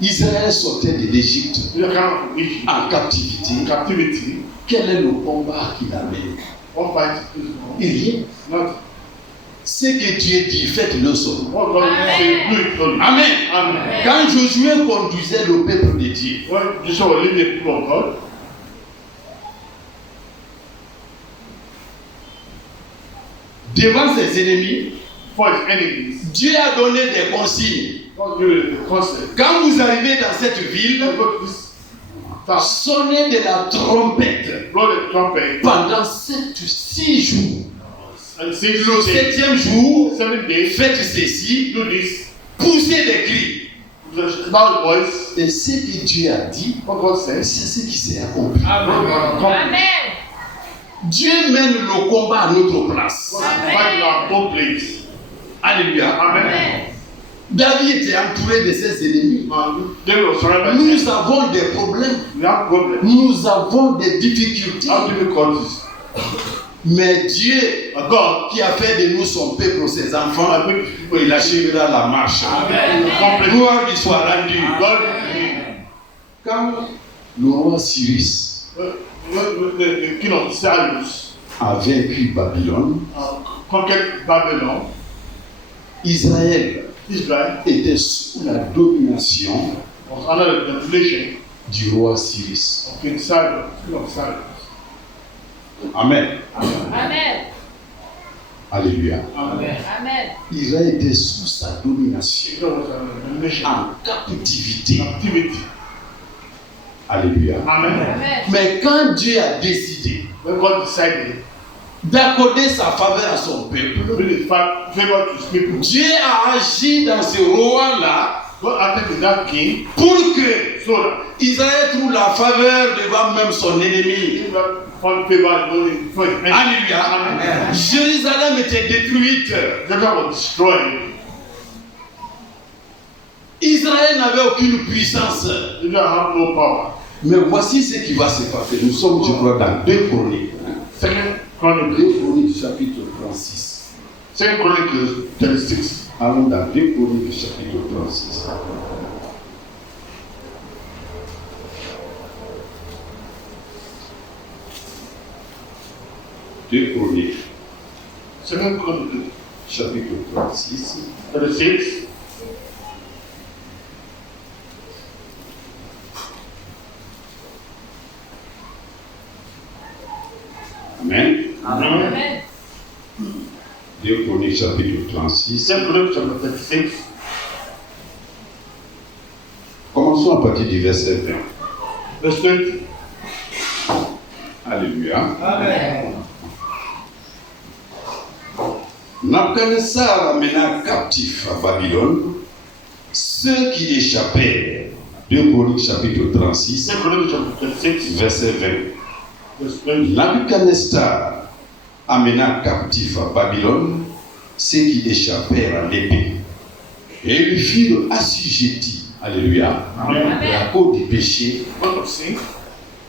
Israël sortait de l'Égypte You come from Egypt, en captivité. captivity. Quel est le combat qu'il a mené? What fight is Rien. not Ce que Dieu dit, faites-le seul. what God say, do it only. Amen. Amen. Quand Josué conduisait le peuple de Dieu, When Joshua was leading the people of God, devant ses ennemis, for his enemies, Dieu a donné des consignes. God gave it the concept. Quand vous arrivez dans cette ville, Go to this town, sonnez de la trompette blow the trumpet, pendant 6 jours. and sing Le the 7e jour, 7 days. faites ceci, Do this. poussez des cris. Loud voice. Et ce que Dieu a dit, What God c'est says. ce qui s'est accompli. Amen. Dieu mène le combat à notre place. Fight in our own place. Alléluia. Amen. Amen. David était entouré de ses ennemis. And David was surrounded by Nous avons des problèmes. We have problems. Nous avons des difficultés. How difficulties. Mais Dieu, But God, qui a fait de nous son peuple, ses enfants, I make people il achèvera la marche. Amen. Gloire lui soit rendue. God, Quand le roi Cyrus the king of Cyrus a vaincu Babylone, conquered Babylon, Israël Israel était sous la domination was under the domination du roi Cyrus. of King Cyrus, king of Cyrus. Amen. Amen. Alléluia. Amen. Amen. Israël était sous sa domination, Israel was a nation. en captivité. Captivity. Alléluia. Amen. Amen. Mais quand Dieu a décidé When God decided d'accorder sa faveur à son to peuple, bring his favor to his people, Dieu a agi dans ce roi-là God acted with that king pour que so that Israël trouve la faveur devant même son ennemi. Israel found favor for his men. Alléluia. Amen. Jérusalem était détruite. Jerusalem was destroyed. Israël n'avait aucune puissance. Israel had no power. Mais voici ce qui va se passer. Nous sommes, je crois, dans 2 Chroniques. Second Chronicles, 2 Chroniques, chapitre 36. Second Chronicles 36. Allons dans 2 Chroniques, chapitre 36. Deux Chroniques, Second Chronicles chapitre 36. 36. Amen. Amen. 2 Chroniques, chapitre 36. Second Chronicles chapter 36. Commençons à partir du verset 20. Verse 20. Alléluia. Amen. Nabuchodonosor amena captifs à Babylone ceux qui échappèrent. 2 Chroniques, chapitre 36, Second Chronicles chapter 36. verset 20. Verse 20. Nabuchodonosor amena captifs à Babylone ceux qui échappèrent à l'épée et lui firent assujettis. Alléluia. Amen. Et à cause du péché, Because of sin,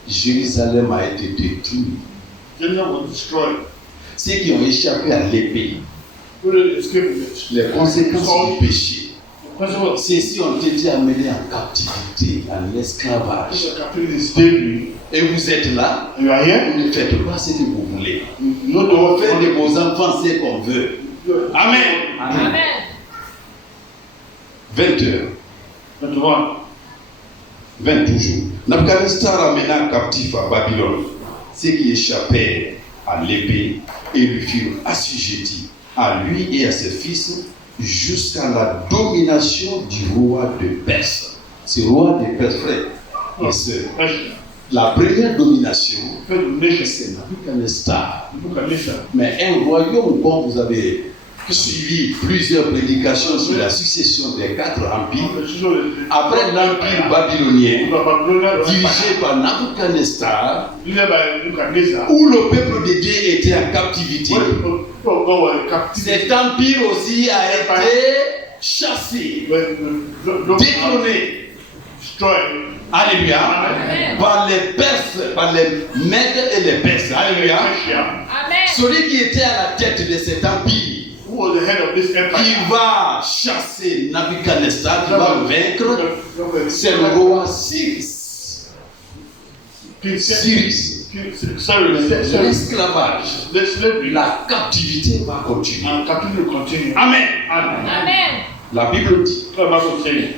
Jérusalem a été détruite. Jerusalem was destroyed. Ceux qui ont échappé à l'épée, People escaped it. les conséquences du péché, The consequence ceux-ci ont été amenés en captivité, en esclavage. of captivity is slavery. Et vous êtes là, You are here. vous ne faites pas ce que vous voulez. You know On the fait de vos enfants ce qu'on veut. Amen. Amen. 20h, 21. 20 toujours. Nabuchodonosor amena captif à Babylone ceux qui échappèrent à l'épée et lui furent assujettis, à lui et à ses fils, jusqu'à la domination du roi de Perse. Ce roi de Perse, frère et sœurs, la première domination, c'est Nabuchodonosor. Mais un royaume, comme vous avez suivi plusieurs prédications sur la succession des 4 empires, après l'empire babylonien, dirigé par Nabuchodonosor, où le peuple de Dieu était en captivité, cet empire aussi a été chassé, détrôné, alléluia, par les Perses, par les Mèdes et les Perses, alléluia. Amen. Celui qui était à la tête de cet empire, Who was the head of this empire? qui va chasser Nabuchodonosor, qui va le vaincre, c'est le roi Cyrus. Cyrus. L'esclavage, The slavery. la captivité va continuer. And captivity will continue. Amen. Amen. La Bible dit, The Bible says,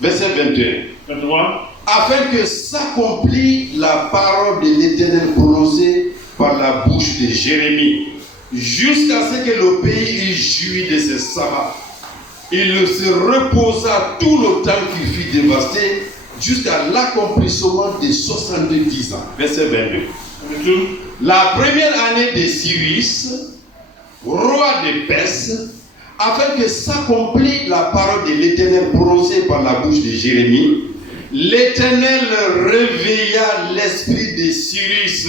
verset 21, 21. afin que s'accomplisse la parole de l'Éternel prononcée par la bouche de Jérémie, jusqu'à ce que le pays ait joui de ses sabbats. Il se reposa tout le temps qu'il fut dévasté, jusqu'à l'accomplissement des 70 ans. Verset 22. 22. La première année de Cyrus, roi de Perse, afin que s'accomplisse la parole de l'Éternel prononcée par la bouche de Jérémie, l'Éternel réveilla l'esprit de Cyrus,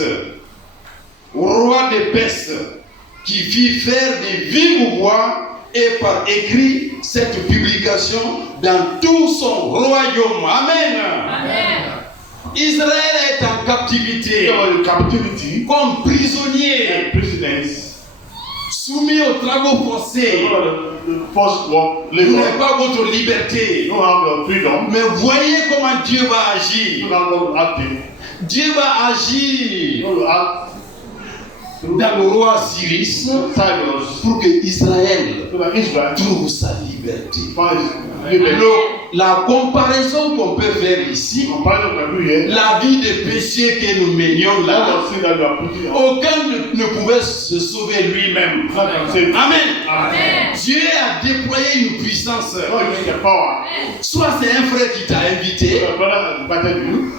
roi de Perse, qui fit faire de vive voix et par écrit cette publication dans tout son royaume. Amen. Amen. Israël est en captivité, There was a captivity comme prisonnier, and prisoners. soumis aux travaux forcés. The first work Vous labor. n'avez pas votre liberté. You don't have your freedom. Mais voyez comment Dieu va You agir. don't have your acting. Dieu va You agir don't act dans le roi Cyrus Cyrus. pour que Israël So that Israel trouve sa liberté. finds liberty. La comparaison qu'on qu'on peut faire ici, On parle de here. la vie de péché que nous menions All là, of sin that you are putting on. aucun ne pouvait se sauver lui-même. God can save you. Amen. Amen. Dieu a déployé une puissance. God is the power. Soit c'est un frère qui t'a invité, Your brother has invited you.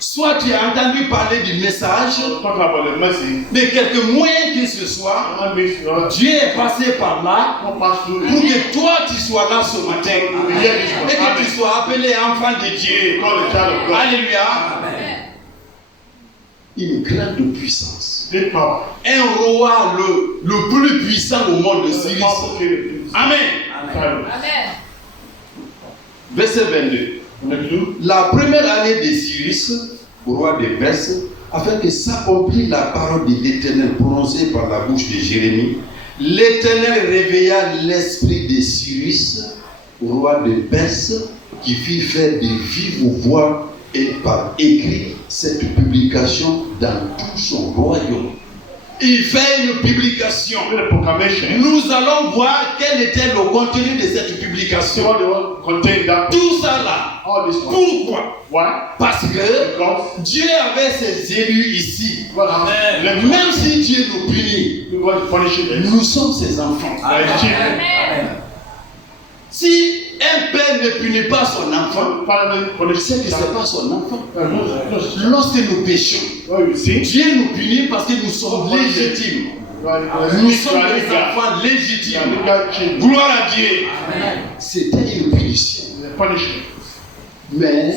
soit tu as entendu parler du message, Talking about the mercy. de quelque moyen que ce soit. That means you know, Dieu est passé par là not pass through pour it. que toi tu sois là ce matin et que tu sois appelé enfant de Dieu. Call the child of God. Alléluia. Amen. Une grande puissance. Great power. Un roi le plus puissant au monde de The Syrie. powerful king. Amen. Amen. Verset 22. La première année de Cyrus, roi de Perse, afin que s'accomplisse la parole de l'Éternel prononcée par la bouche de Jérémie, l'Éternel réveilla l'esprit de Cyrus, roi de Perse, qui fit faire de vive voix et par écrit cette publication dans tout son royaume. Il fait une publication. The proclamation. Nous allons voir quel était le contenu de cette See publication. what they want contain that. Tout ça là. All this one. Pourquoi? Why? Parce que Because Dieu avait ses élus ici. God has let you. Même si Dieu nous punit, God is punishing them. nous sommes ses enfants. Like children. Amen. Si un père ne punit pas son enfant, Father punishes c'est que ce n'est pas son enfant. No. Lorsque nous péchons, Well, you see. Dieu nous punit parce que nous sommes légitimes. Nous sommes des enfants légitimes. Gloire à Dieu. C'était une punition. Mais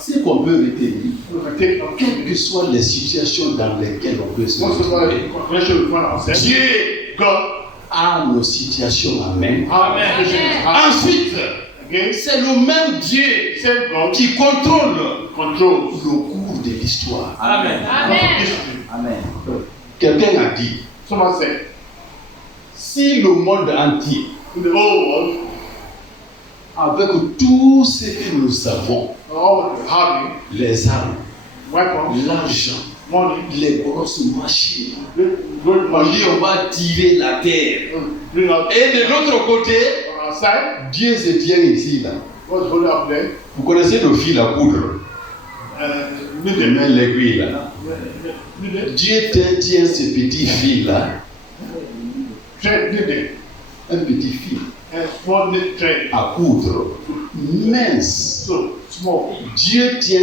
ce qu'on peut retenir, quelles que soient les situations dans lesquelles on peut se retrouver, Dieu a nos situations en main. Ensuite, c'est le même Dieu qui contrôle le cours de l'histoire. Amen. Quelqu'un a dit, si le monde entier, avec tout ce que nous avons, les armes, l'argent, les grosses machines, on dit on va tirer la terre. Et de l'autre côté, Dieu se tient ici là. Vous connaissez le fil à coudre, l'aiguille là. Dieu tient ce petit fil là, un petit fil à coudre, mince. Dieu tient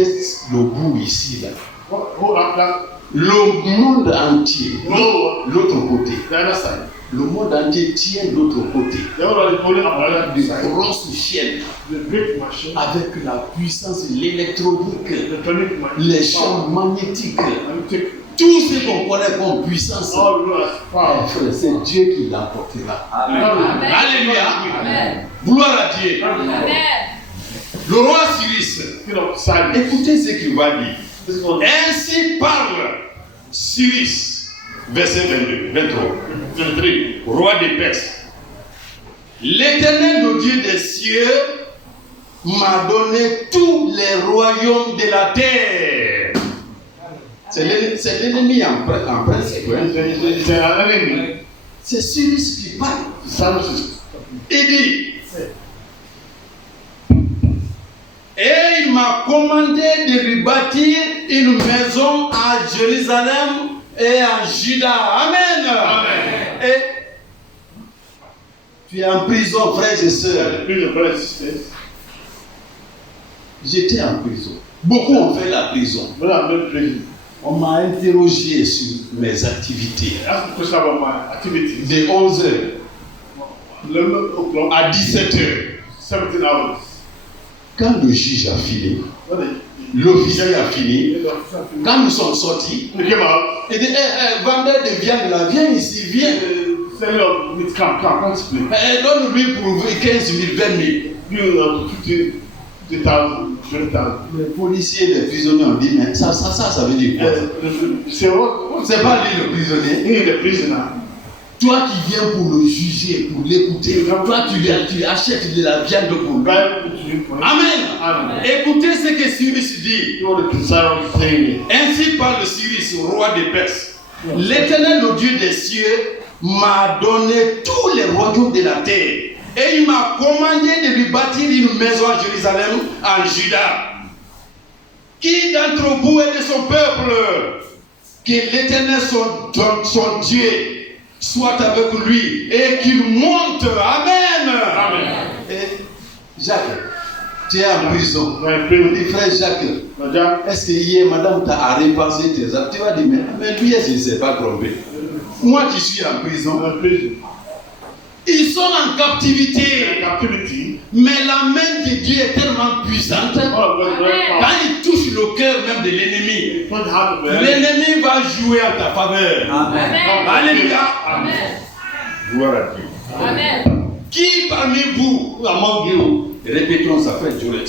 le bout ici là. Le monde entier, l'autre côté. Le monde entier tient l'autre côté. De grosses chaînes avec la puissance, l'électronique, les champs magnétiques, tout ce qu'on connaît comme puissance. Frère, c'est Dieu qui l'emportera. Alléluia. Gloire à Dieu. Le roi Cyrus, écoutez ce qu'il va dire. Ainsi parle Cyrus, verset 22, 23, roi des Perses. L'Éternel, le Dieu des cieux, m'a donné tous les royaumes de la terre. C'est l'ennemi en principe. C'est Cyrus qui parle. Il dit, et il m'a commandé de lui bâtir une maison à Jérusalem et à Juda. Amen. Et tu es en prison, frères et sœurs. J'étais en prison. Beaucoup ont fait la prison. On m'a interrogé sur mes activités. De 11h à 17h. Quand le juge a fini, l'officier a fini, quand nous sommes sortis, il dit, vendeur de viande là, viens ici, viens. Donne-lui pour 15 000, 20 000. Les policiers, les prisonniers ont dit, mais ça veut dire quoi? C'est pas lui le prisonnier. Toi qui viens pour le juger, pour l'écouter, toi tu achètes de la viande pour lui. Amen. Écoutez ce que Cyrus dit. Ainsi parle Cyrus, roi des Perses. L'Éternel, le Dieu des cieux, m'a donné tous les royaumes de la terre. Et il m'a commandé de lui bâtir une maison à Jérusalem, en Juda. Qui d'entre vous est de son peuple? Que l'Éternel, son Dieu, soit avec lui et qu'il monte. Amen. Amen. Et Jacques, tu es en prison. Oui, frère Jacques, est-ce que hier, madame t'a repensé tes actes? Tu vas dire, mais lui, est-ce qu'il ne s'est pas trompé? Moi qui suis en prison. Ils sont en captivité. Mais la main de Dieu est tellement puissante. Quand il touche le cœur même de l'ennemi, l'ennemi va jouer en ta faveur. Amen. Alléluia. Amen. Gloire à Dieu. Amen. Qui parmi vous, among you, répétons, ça fait Jolex.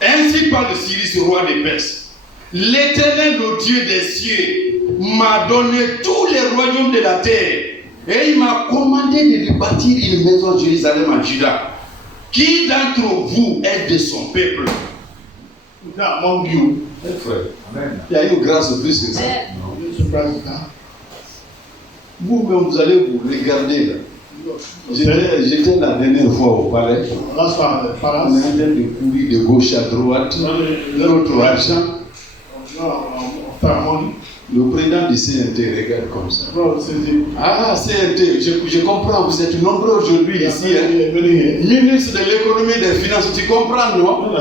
Ainsi parle Cyrus, roi des Perses. L'Éternel, le Dieu des cieux, m'a donné tous les royaumes de la terre. Et il m'a commandé de lui bâtir une maison à Jérusalem, en Juda. Qui d'entre vous est de son peuple? Among you. Il y a une grâce plus que ça. Vous-même, vous allez vous regarder là. J'étais la dernière fois au palais. On est en train de courir de gauche à droite. L'autre argent. Le président du CNT regarde comme ça. Ah, CNT, je comprends, vous êtes nombreux aujourd'hui ici. Ministre de l'économie et des finances, tu comprends, non?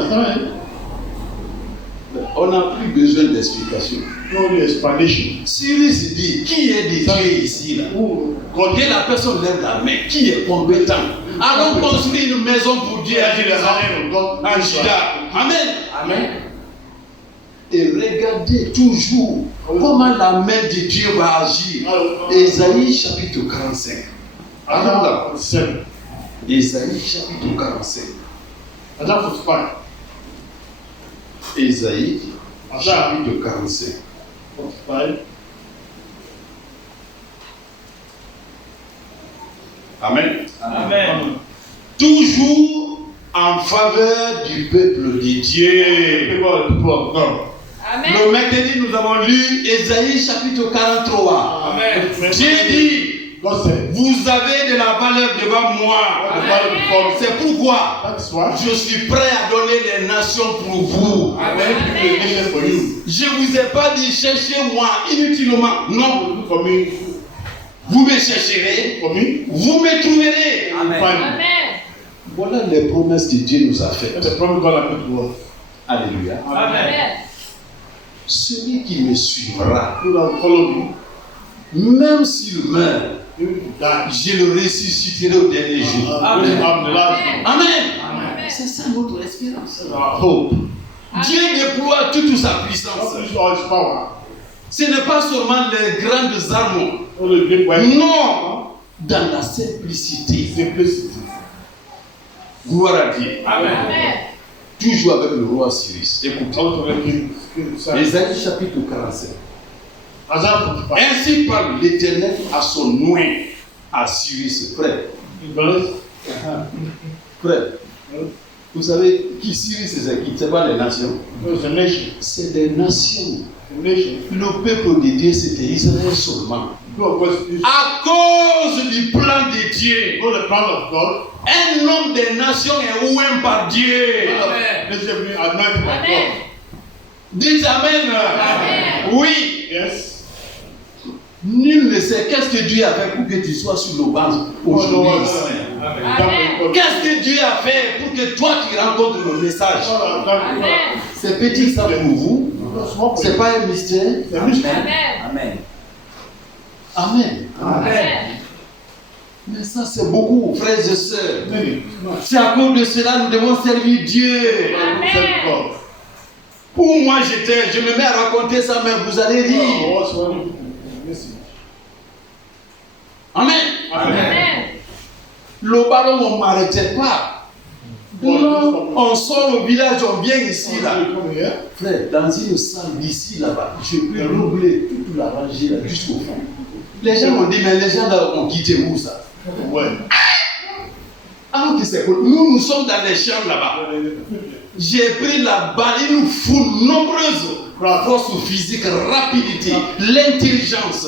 On n'a plus besoin d'explication. Cyrus dit, qui est des dieux ici là? Que la personne lève la main, qui est compétent? Allons construire une maison pour Dieu à Jérusalem, en Juda. Amen. Amen. Et regardez toujours comment la main de Dieu va agir. Ésaïe chapitre 45. Alors, Ésaïe chapitre 45. Ésaïe chapitre 45. Amen. Amen. Toujours en faveur du peuple de Dieu. Amen. Le mercredi, nous avons lu Ésaïe chapitre 43. Amen. Dieu dit, vous avez de la valeur devant moi. C'est pourquoi je suis prêt à donner les nations pour vous. Amen. Je ne vous ai pas dit cherchez-moi inutilement. Non. Vous me chercherez. Vous me trouverez. Amen. Voilà les promesses que Dieu nous a faites. Alléluia. Amen. Celui qui me suivra, même s'il meurt, je le ressusciterai au dernier jour. Amen. Amen. C'est ça notre espérance. Dieu déploie toute sa puissance. Ce n'est pas seulement les grandes armes. Non, dans la simplicité. Gloire à Dieu. Amen. Toujours avec le roi Cyrus. Écoutez. Ésaïe chapitre 45. Ainsi parle l'Éternel à son oint, à Cyrus. Frère. Frère. Vous savez qui Cyrus c'est qui? Ce n'est pas les nations. C'est des nations. Le peuple de Dieu c'était Israël seulement. À cause du plan de Dieu, un homme des nations est oint par Dieu. Amen. Dites Amen. Amen. Oui. Yes. Nul ne sait qu'est-ce que Dieu a fait pour que tu sois sur le banc aujourd'hui. Amen. Qu'est-ce que Dieu a fait pour que toi tu rencontres le message? Amen. C'est petit ça pour vous. C'est pas un mystère. Amen. Amen. Amen. Amen. Mais ça c'est beaucoup, frères et sœurs. C'est à cause de cela nous devons servir Dieu. Amen. Pour moi je me mets à raconter ça, mais vous allez rire. Amen. Amen. Le ballon on ne m'arrêtait pas. Non, on sort au village, on vient ici là. Frère, dans une salle d'ici là-bas, je peux roubler toute la rangée là jusqu'au fond. Les gens m'ont dit, mais les gens là ont quitté où ça? Alors que c'est cool. Nous sommes dans les champs là-bas. J'ai pris la balle, une foule nombreuse. Force physique, rapidité, l'intelligence.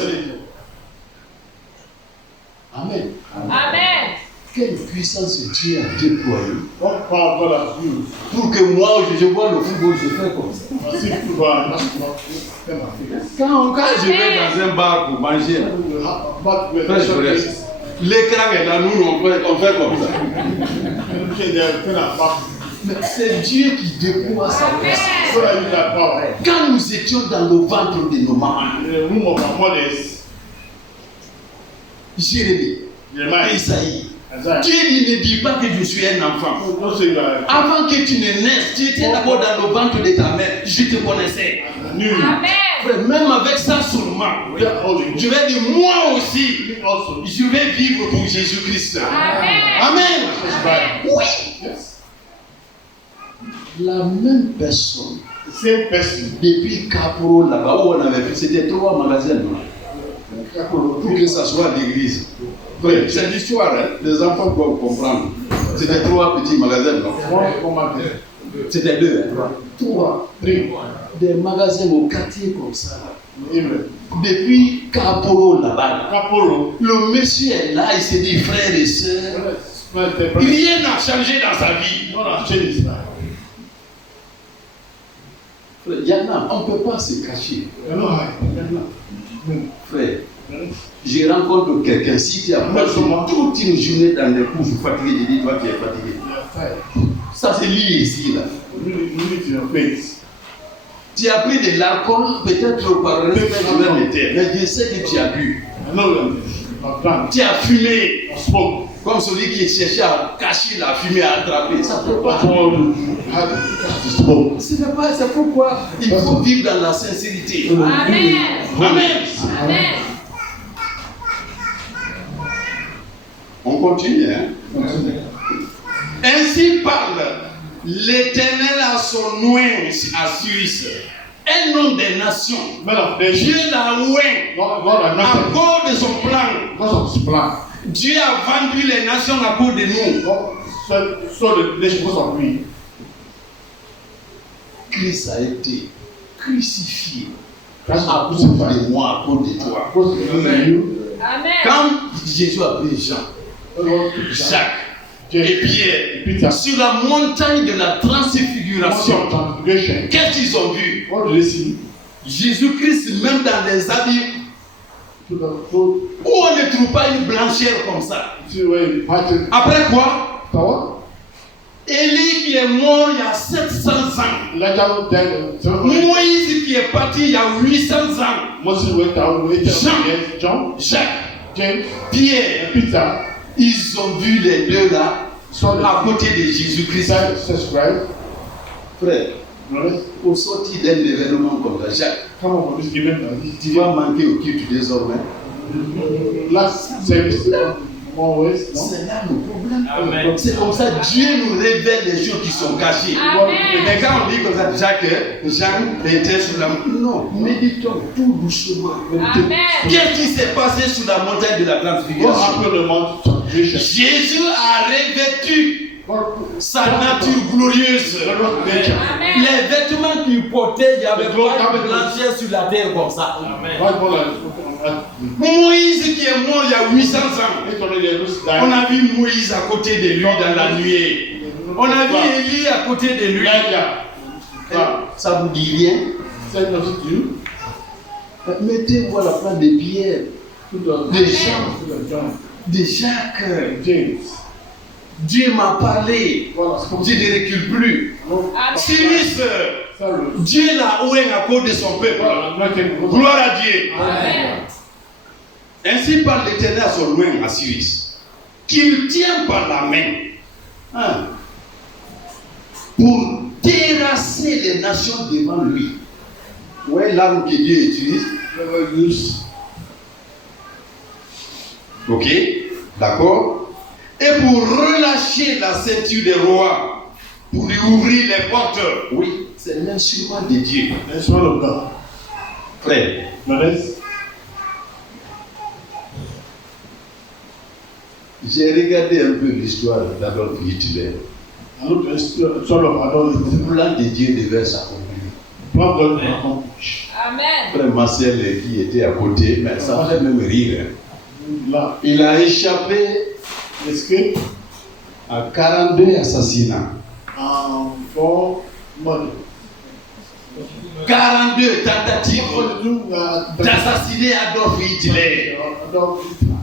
Amen. Amen. quelle puissance Dieu a déployée What power God has used. pour que moi, je vois le football, je fais comme ça. I see people are not Quand je vais dans un bar pour manger, but with frère, je vous laisse. L'écran est là, nous, on fait comme ça. Mais c'est Dieu qui déploie sa puissance. So I use that power. Quand nous étions dans le ventre de nos mamans, In the room of our mothers, Jérémie, Jeremiah, Isaïe, Isaiah. Dieu ne dit pas que je suis un enfant. Don't say you are Avant que tu ne naisses, tu étais d'abord dans le ventre de ta mère. Je te connaissais. new. Frère, même avec ça seulement, We are holding. je vais dire moi aussi, You also. je vais vivre pour Jésus-Christ. Amen. Oui. Yes. La même personne, The same person. depuis Caporo là-bas où on avait vu, c'était 3 magasins. Non? Pour que ça soit l'église. Frère, c'est l'histoire, hein? Les enfants doivent comprendre. C'était 3 petits magasins. Non? One command. C'était 2. Hein? 2, 3. Des magasins au quartier comme ça. Amen. Depuis Caporo là-bas. Kaporo. Le monsieur est là, il s'est dit frères et sœurs. Rien n'a changé dans sa vie. God has changed his life. Frère, il y en a, on ne peut pas se cacher. You know how. Frère, je rencontre quelqu'un, si tu as passé toute une journée dans les couches fatigué, je dis toi tu es fatigué. You are tired. Ça c'est lié ici là. You need to your face. Tu as pris de l'alcool, peut-être par respect de la métier, mais je sais que tu as bu. I know you have done. Tu as fumé, You have spoken. comme celui qui cherchait à cacher la fumée, à attraper. Ça ne peut pas. That's all you had to spoke. C'est pourquoi il faut vivre dans la sincérité. Amen. Amen. Amen. On continue, hein? Ainsi parle l'Éternel à son oint à Cyrus, un homme des nations. Men of nations. Dieu l'a oint God à anointed. cause de son plan. Because of his plan. Dieu a vendu les nations à cause de nous. God saw the nation because of me. Christ a été crucifié Christ à was cause crucified. de moi, à cause de toi. Because of you. Amen. Quand Jésus a pris Jean, Jacques et Pierre Peter. sur la montagne de la transfiguration, Transfiguration. qu'est-ce qu'ils ont vu? What did they see? Jésus-Christ, même dans les habits To the foot. où on ne trouve pas une blancheur comme ça. See where he parted. Après quoi? Power. Élie qui est mort il y a 700 ans. Elijah died. Moïse qui est parti il y a 800 ans. Moses went out. Jean. John. Jacques, James. Pierre, Peter. ils ont vu les deux là Saw à the côté de Jésus-Christ. Jesus Christ. Frère, Brothers, au sortir d'un événement comme ça, Jacques, come on for this event. tu vas manquer au culte désormais. Last service. More ways. No? C'est là le problème. C'est comme ça Dieu nous révèle les choses qui sont cachées. Amen. Mais quand on dit comme ça, Jacques, Jean était sur la montagne. Non, méditons tout doucement. Amen. Qu'est-ce qui s'est passé sur la montagne de la What transfiguration? happened to the Mount Transfiguration? Jésus a revêtu sa nature glorieuse. Amen. Les vêtements qu'il portait, il n'y avait pas de blancheur sur la terre comme ça. Moïse qui est mort il y a 800 ans. On a vu Moïse à côté de lui dans la nuée. On a vu Élie à côté de lui. Ça vous dit rien? Mettez-vous à la place de Pierre, de Jean, de Jacques. Dieu m'a parlé. Dieu ne recule plus. Cyrus, Dieu l'a oint à cause de son peuple. Gloire à Dieu. Amen. Ainsi parle l'Éternel à son oint à Cyrus, qu'il tient par la main pour terrasser les nations devant lui. Ouais, l'arme que Dieu utilise. Ok, d'accord. Et pour relâcher la ceinture des rois, pour lui ouvrir les portes. Oui, c'est l'instrument de Dieu. Frère, j'ai regardé un peu l'histoire d'Adolf Hitler. Le plan de Dieu devait s'accomplir. Amen. Frère Marcel qui était à côté, mais ça fait même rire. Il a échappé escape, 42 assassinats, 4 murders. 42 tentatives What do d'assassiner Adolf Hitler. Adolf Hitler.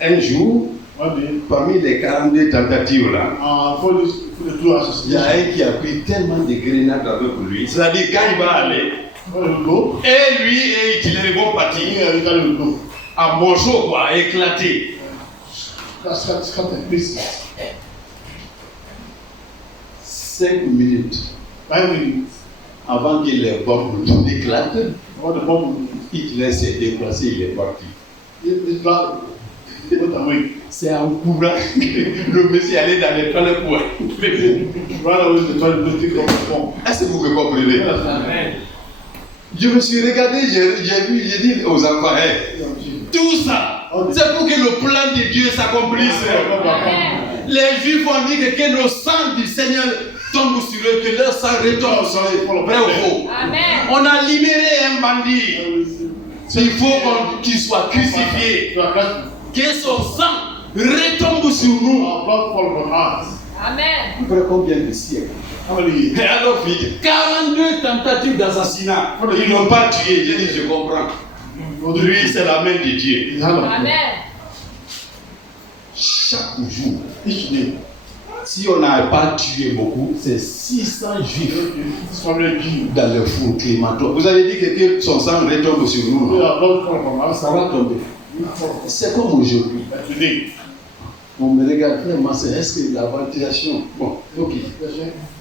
Un jour, One day, parmi les 42 tentatives là, for the two il y a assassinations, un qui a pris tellement de grenades avec lui. C'est-à-dire quand il va aller, where you go? et lui et Hitler vont partir Here, Italy will go. en morceaux, quoi, éclatés. Cut in pieces. 5 minutes 9 minutes. avant que les bombes tout éclatent, What the bomb Hitler s'est déplacé, il est parti. Hitler went away. C'est en courant le monsieur allait dans les toilettes pour. Ran away to the toilet to take off the bomb. Est-ce que vous me comprenez? Je me suis regardé, j'ai dit aux enfants, hey, tout ça, c'est pour que le plan de Dieu s'accomplisse. Les Juifs ont dit que le sang du Seigneur tombe sur eux, que leur sang retombe sur eux. Vrai ou faux? Amen. On a libéré un bandit. Il faut qu'il soit crucifié. Que son sang retombe sur nous. Our blood fall from us. Amen. Après combien de siècles? How many years? Et alors, 42 tentatives d'assassinat. Ils n'ont pas tué. J'ai dit, je comprends. Lui, c'est la main de Dieu. His hand of God. Amen. Chaque jour, Each day. si on n'a pas tué beaucoup, c'est 600 juifs This family Jew. dans le four crématoire. Vous avez dit que son sang retombe sur nous. We Non? are blood fall from us. Ça va tomber. We fall. C'est comme aujourd'hui. But today, On me regarde, vraiment, est-ce que la ventilation, bon, ok,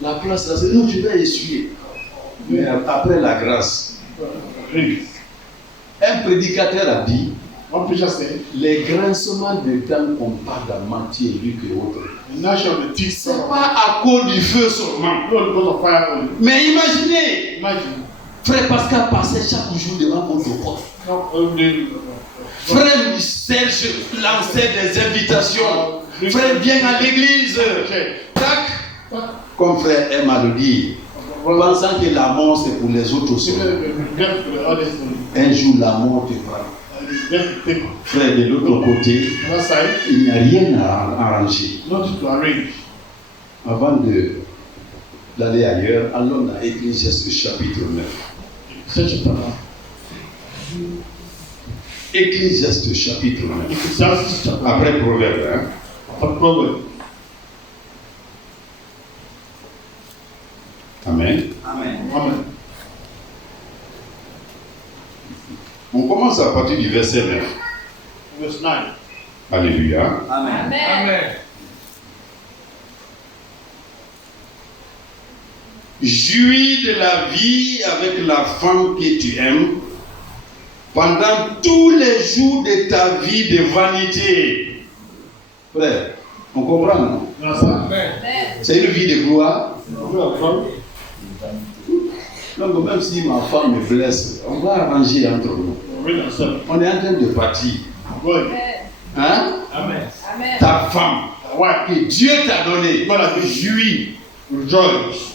la place là, c'est non, je vais essuyer. Mais après la grâce, please. un prédicateur a dit, One preacher said, les grincements de dents qu'on parle dans Matthieu, Luc et autres, the gnashing of the teeth. c'est pas à cause du feu seulement. Not because of fire only. Mais imaginez, Imagine. frère Pascal passait chaque jour devant votre porte. Not only. Frère Serge lançait des invitations. Frère, viens à l'église. Tac. Comme frère aime à le dire, pensant que la mort c'est pour les autres aussi. Un jour la mort te prend. Frère, de l'autre côté, il n'y a rien à arranger. Avant d'aller ailleurs, allons dans Ecclésiaste chapitre 9. Ecclésiaste chapitre 9. Après Proverbe. Hein? Amen. Amen. On commence à partir du verset 9. Verse 9. Alléluia. Amen. Jouis de la vie avec la femme que tu aimes pendant tous les jours de ta vie de vanité. Frère, on comprend, non? C'est une vie de gloire. Donc même si ma femme me blesse, on va arranger entre nous. On est en train de partir. Hein? Amen. Ta femme, que Dieu t'a donné, jouis,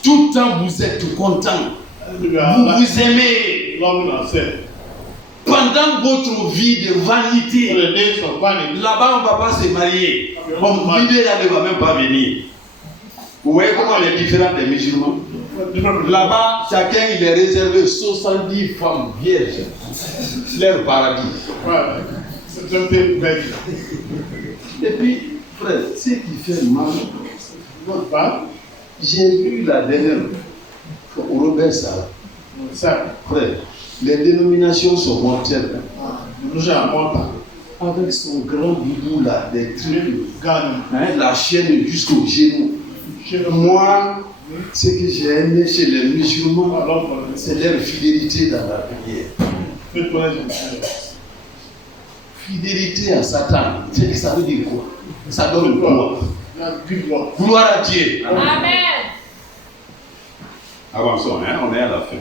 tout le temps vous êtes content, vous vous aimez. Pendant votre vie de vanité, là-bas on ne va pas se marier. Mon leader là ne va même pas venir. Vous voyez comment elle est différente des musulmans? Là-bas, chacun il est réservé 70 femmes vierges. Leur paradis. Et puis, frère, ce qui fait mal, j'ai lu la dernière au Robert Sarah. Frère, les dénominations sont mortelles. Avec son grand boubou là, des trucs, la chaîne jusqu'au genou. Moi, ce que j'ai aimé chez les musulmans, c'est leur fidélité dans la prière. Fidélité à Satan, c'est que ça veut dire quoi? Ça donne quoi? Gloire à Dieu. Amen. Avançons, hein? On est à la fin.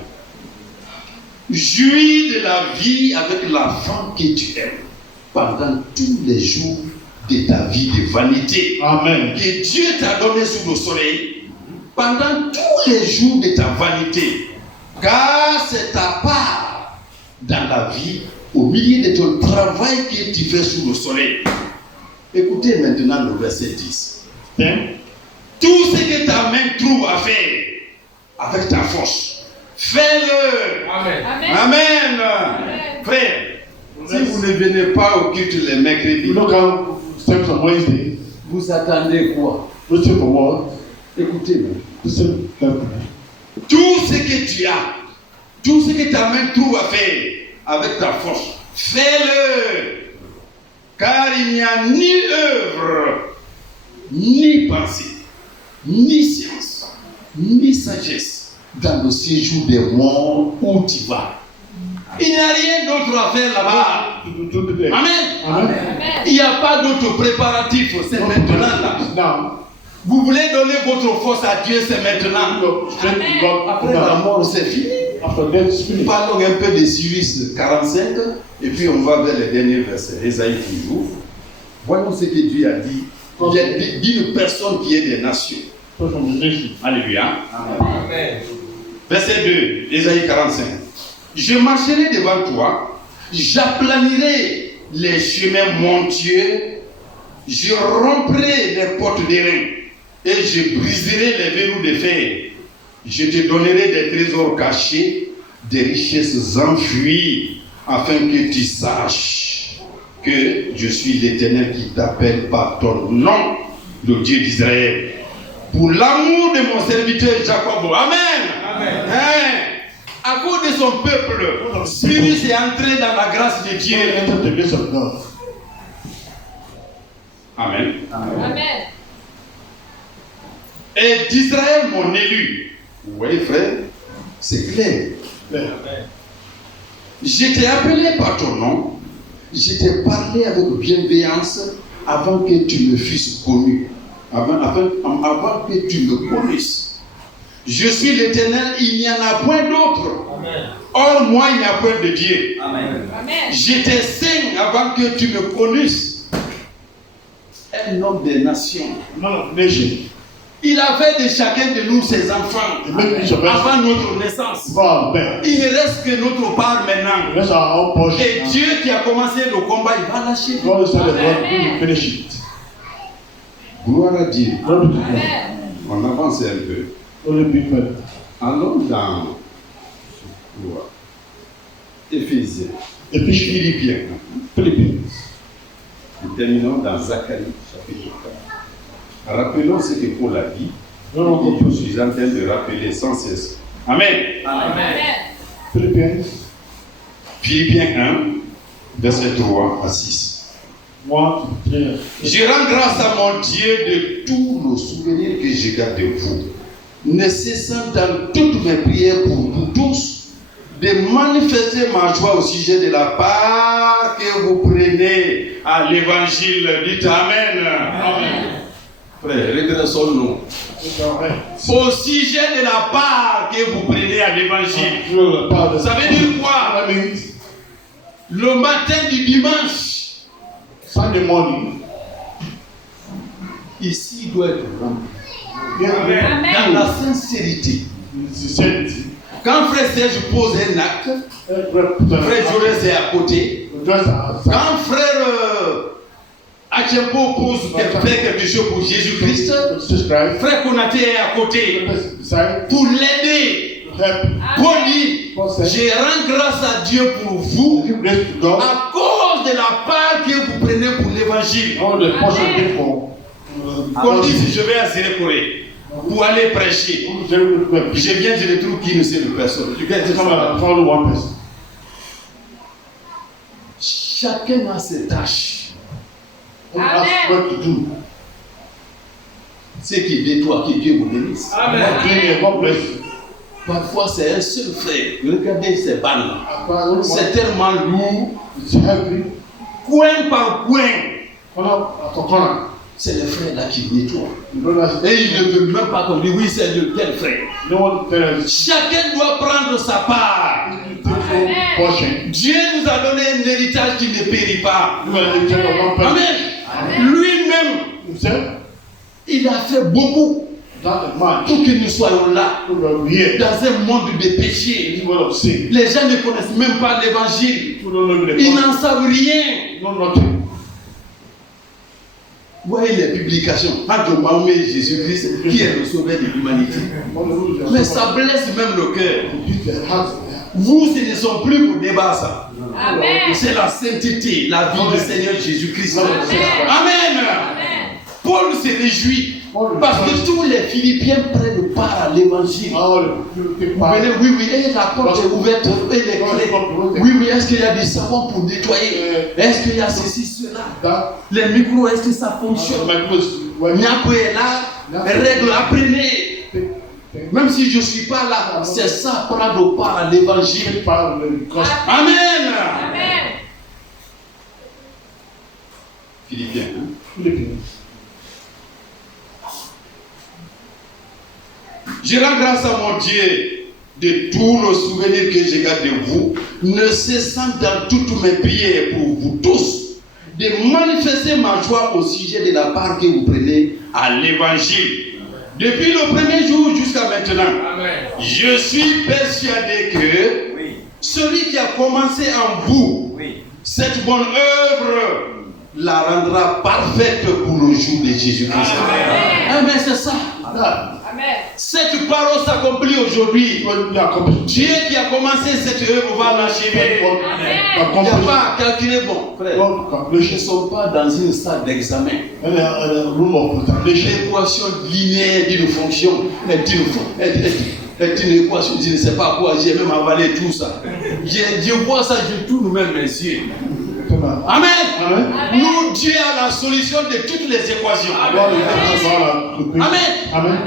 Jouis de la vie avec la femme que tu aimes pendant tous les jours de ta vie de vanité. Amen. Que Dieu t'a donné sous le soleil pendant tous les jours de ta vanité. Car c'est ta part dans la vie au milieu de ton travail que tu fais sous le soleil. Écoutez maintenant le verset 10. Tout ce que ta main trouve à faire avec ta force, fais-le. Amen. Amen. Frère, si vous ne venez pas au culte les mercredis, vous attendez quoi? Écoutez-moi. Tout ce que tu as, tout ce que ta main trouve à faire avec ta force, fais-le. Car il n'y a ni œuvre, ni pensée, ni science, ni sagesse dans le séjour des morts où tu vas. Il n'y a rien d'autre à faire là-bas. Amen. Il n'y a pas d'autre préparatif. C'est maintenant là. Vous voulez donner votre force à Dieu, c'est maintenant. Après la mort, c'est fini. Parlons un peu de Cyrus 45 et puis on va vers les derniers versets. Ésaïe toujours. Voyons ce que Dieu a dit. D'une personne qui est des nations. Alléluia. Amen. Verset 2, Ésaïe 45. Je marcherai devant toi, j'aplanirai les chemins montueux, je romprai les portes d'airain et je briserai les verrous de fer. Je te donnerai des trésors cachés, des richesses enfouies, afin que tu saches que je suis l'Éternel qui t'appelle par ton nom, le Dieu d'Israël. Pour l'amour de mon serviteur Jacob. Amen. Amen. À cause de son peuple, Cyrus est entré dans la grâce de Dieu. Amen. Amen. Et d'Israël, mon élu. Vous voyez, frère, c'est clair. Je t'ai appelé par ton nom. Je t'ai parlé avec bienveillance avant que tu me fusses connu. Avant que tu me connaisses. Je suis l'Éternel, il n'y en a point d'autre. Or, moi, il n'y a point de Dieu. Amen. J'étais saint avant que tu me connaisses. Un homme des nations. Il avait de chacun de nous ses enfants avant notre naissance. Il ne reste que notre part maintenant. Et Dieu qui a commencé le combat, il va lâcher. Gloire à Dieu. On avance un peu. Allons dans Éphésiens. Philippiens. Nous terminons dans Zacharie, chapitre 4. Rappelons ce que Paul a dit. Je suis en train de rappeler sans cesse. Amen. Philippiens 1, verset 3 à 6. Je rends grâce à mon Dieu de tous nos souvenirs que je garde de vous, ne cessant dans toutes mes prières pour vous tous, de manifester ma joie au sujet de la part que vous prenez à l'évangile. Dites Amen. Frère, redressons-nous. Au sujet de la part que vous prenez à l'évangile. Ça veut dire quoi? Le matin du dimanche, Sunday morning, ici doit être rempli. Amen. Dans la sincérité. Quand frère Serge pose un acte, frère Jaurès est à côté. Quand frère Achempo pose quelque chose pour Jésus-Christ, frère Konaté est à côté pour l'aider. Pour dire, je rends grâce à Dieu pour vous à cause de la part que vous prenez pour l'évangile. Qu'on dise, je vais à Zérékoré pour aller prêcher. Je viens de retrouver qui ne sait de personne. Chacun a ses tâches. Ce qui est de toi, que Dieu vous bénisse. Parfois, c'est un seul frère. Regardez ces bandes. C'est tellement lourd. Coin par coin. C'est le frère là qui nettoie. Et il ne veut même pas qu'on dise oui, c'est de tel frère. Chacun doit prendre sa part. Dieu nous a donné un héritage qui ne périt pas. Amen. Lui-même, il a fait beaucoup pour que nous soyons là, dans un monde de péché. Les gens ne connaissent même pas l'évangile. Ils n'en savent rien. voyez les publications entre Mahomet et Jésus-Christ, qui est le sauveur de l'humanité. Mais ça blesse même le cœur. Vous, ce ne sont plus vos débats, ça. Amen. C'est la sainteté, la vie du Seigneur Jésus-Christ. Amen. Amen. Paul se réjouit parce que tous les Philippiens prennent part à l'évangile. Vous venez, oui, et la porte est ouverte, et les clés. Oui, est-ce qu'il y a du savon pour nettoyer? Est-ce qu'il y a ceci, cela? Les micros, est-ce que ça fonctionne? Nyako est là, les règles, apprenez. Même si je ne suis pas là, c'est ça, prendre part à l'évangile. Amen. Amen. Philippiens. Je rends grâce à mon Dieu de tous les souvenirs que je garde de vous, ne cessant dans toutes mes prières pour vous tous, de manifester ma joie au sujet de la part que vous prenez à l'évangile. Depuis le premier jour jusqu'à maintenant, amen. Je suis persuadé que celui qui a commencé en vous, cette bonne œuvre, la rendra parfaite pour le jour de Jésus-Christ. Amen, c'est ça. Amen. Cette parole s'accomplit aujourd'hui. Dieu qui a commencé cette œuvre va l'achever. Il n'y a pas à calculer. Bon, frère, nous ne sommes pas dans une salle d'examen. L'équation linéaire d'une fonction est une équation. Je ne sais pas quoi. J'ai même avalé tout ça. Je vois ça, je tourne même mes yeux. Amen. Amen. Nous, Dieu a la solution de toutes les équations. Amen. Amen.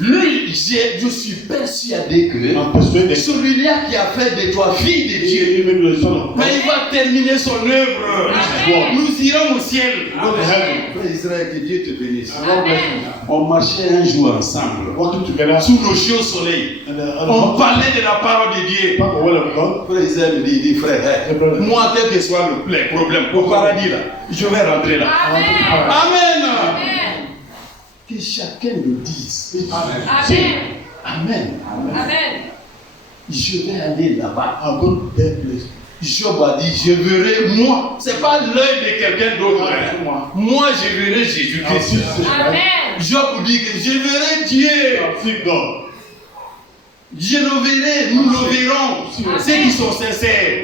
Lui, je suis persuadé que celui-là qui a fait de toi fille de Dieu, mais il va terminer son œuvre. Nous irons au ciel. Frère Israël, que Dieu te bénisse. On marchait un jour ensemble, sous le chaud soleil. On parlait de la parole de Dieu. Frère Israël me dit, frère, moi, quel que soit le problème, au paradis là, je vais rentrer là. Amen. Que chacun le dise. Amen. Amen. Amen. Je vais aller là-bas. Job a dit, je verrai moi. Ce n'est pas l'œil de quelqu'un d'autre. Moi, je verrai Jésus-Christ. Amen. Job dit que je verrai Dieu. Je le verrai, nous le verrons. Ceux qui sont sincères.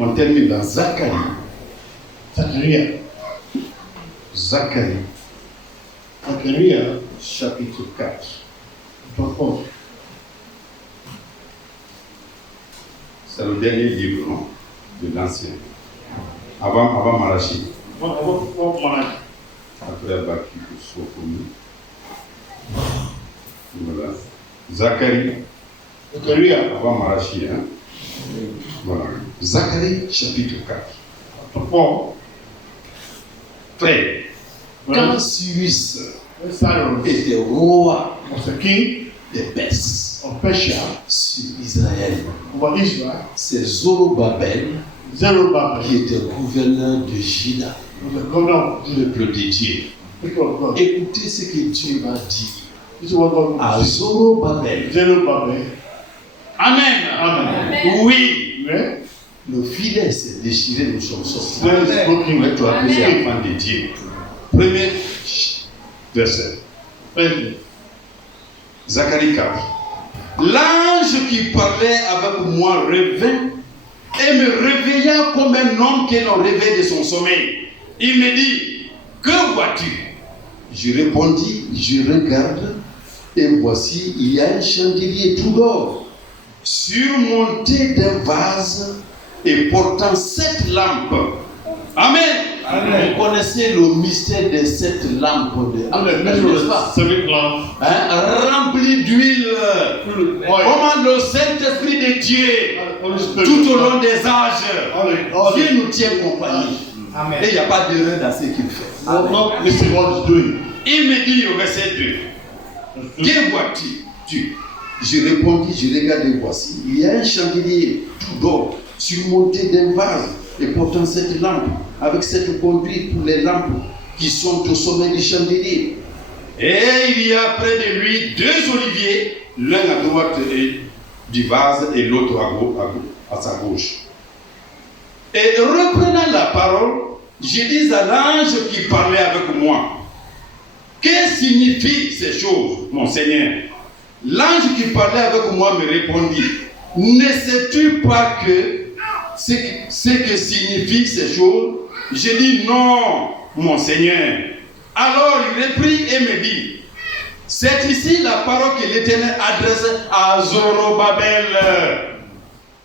On termine dans Zacharie. Zacharie, chapitre 4. C'est le dernier livre, non, de l'Ancien. Avant Malachi. Après Baki, Sophoni. Voilà. Zacharie. Avant Malachi. Hein? Voilà. Zacharie, chapitre 4. Frère, quand Cyrus était roi des Perses sur Israël, c'est Zorobabel qui était gouverneur de Juda, le peuple de Dieu. Écoutez ce que Dieu va dire à Zorobabel. Amen. Amen. Oui. Le filet s'est déchiré, nous sommes sortis. Tu as appelé enfant de Dieu. Premier verset. Zacharie 4. L'ange qui parlait avec moi revint et me réveilla comme un homme qui est en réveil de son sommeil. Il me dit, que vois-tu? Je répondis, je regarde et voici, il y a un chandelier tout d'or surmonté d'un vase et portant 7 lampes. Amen. Amen. Vous connaissez le mystère des 7 lampes rempli d'huile. Comment le Saint-Esprit de Dieu, tout au long des âges, Dieu nous tient compagnie. Amen. Et il n'y a pas d'erreur dans ce qu'il fait. Il me dit au verset 2, que vois-tu? Je répondis, je regarde et voici, il y a un chandelier tout d'or surmonté d'un vase et portant 7 lampes, avec 7 conduites pour les lampes qui sont au sommet du chandelier. Et il y a près de lui 2 oliviers, l'un à droite du vase et l'autre à sa gauche. Et reprenant la parole, Je dis à l'ange qui parlait avec moi, que signifient ces choses, mon Seigneur? L'ange qui parlait avec moi me répondit, ne sais-tu pas que ce que signifient ces choses? J'ai dit non, mon Seigneur. Alors il reprit et me dit, c'est ici la parole que l'Éternel adresse à Zorobabel.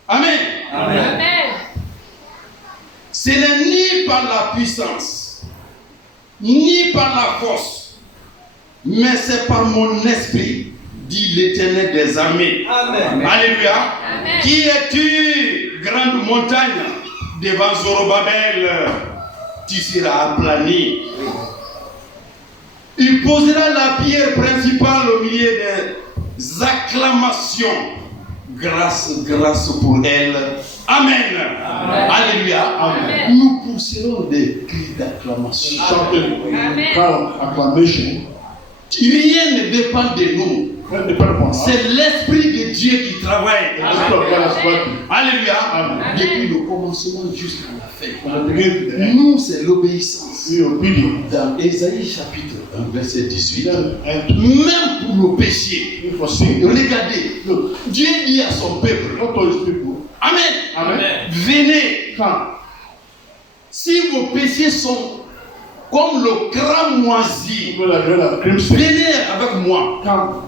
Amen. Amen. Ce n'est ni par la puissance, ni par la force, mais c'est par mon esprit, dit l'Éternel des armées. Amen. Alléluia. Amen. Qui es-tu, grande montagne, devant Zorobabel? Tu seras aplani. Il posera la pierre principale au milieu des acclamations. Grâce, grâce pour elle. Amen. Amen. Alléluia. Amen. Nous pousserons des cris d'acclamation. Shouting Amen. crowd acclamation. Rien ne dépend de nous. When the people are C'est l'Esprit de Dieu qui travaille. the Spirit of God is working. Alléluia. Amen. Depuis le commencement jusqu'à la fin. From the beginning to the end, Nous, c'est l'obéissance. we are obedient. Dans Ésaïe chapitre 1, verset 18. And Même pour le péché. we foresee. Regardez. Look, Dieu dit à son peuple. God told his people, Amen. Amen. Venez. Come. Si vos péchés sont comme le cran moisi, People that are crimson. venez avec moi. Come.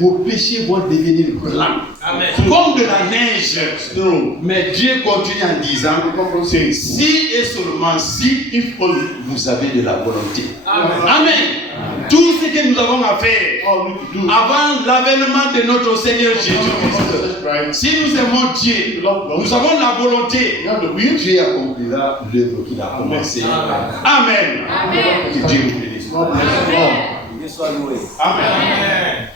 Vos péchés vont devenir blancs. Amen. Comme de la neige. Snow. Mais Dieu continue en disant, God says, si et seulement si if only vous avez de la volonté. Amen. Amen. Tout ce que nous avons à faire all we need to do avant l'avènement de notre Seigneur Jésus-Christ. Jesus Christ, Si nous aimons Dieu, nous avons la volonté. we have the will. Dieu accomplira l'œuvre qu'il a commencée. Amen. Amen. Que Dieu vous bénisse. God bless you all. Amen. Dieu soit loué. Amen. Amen.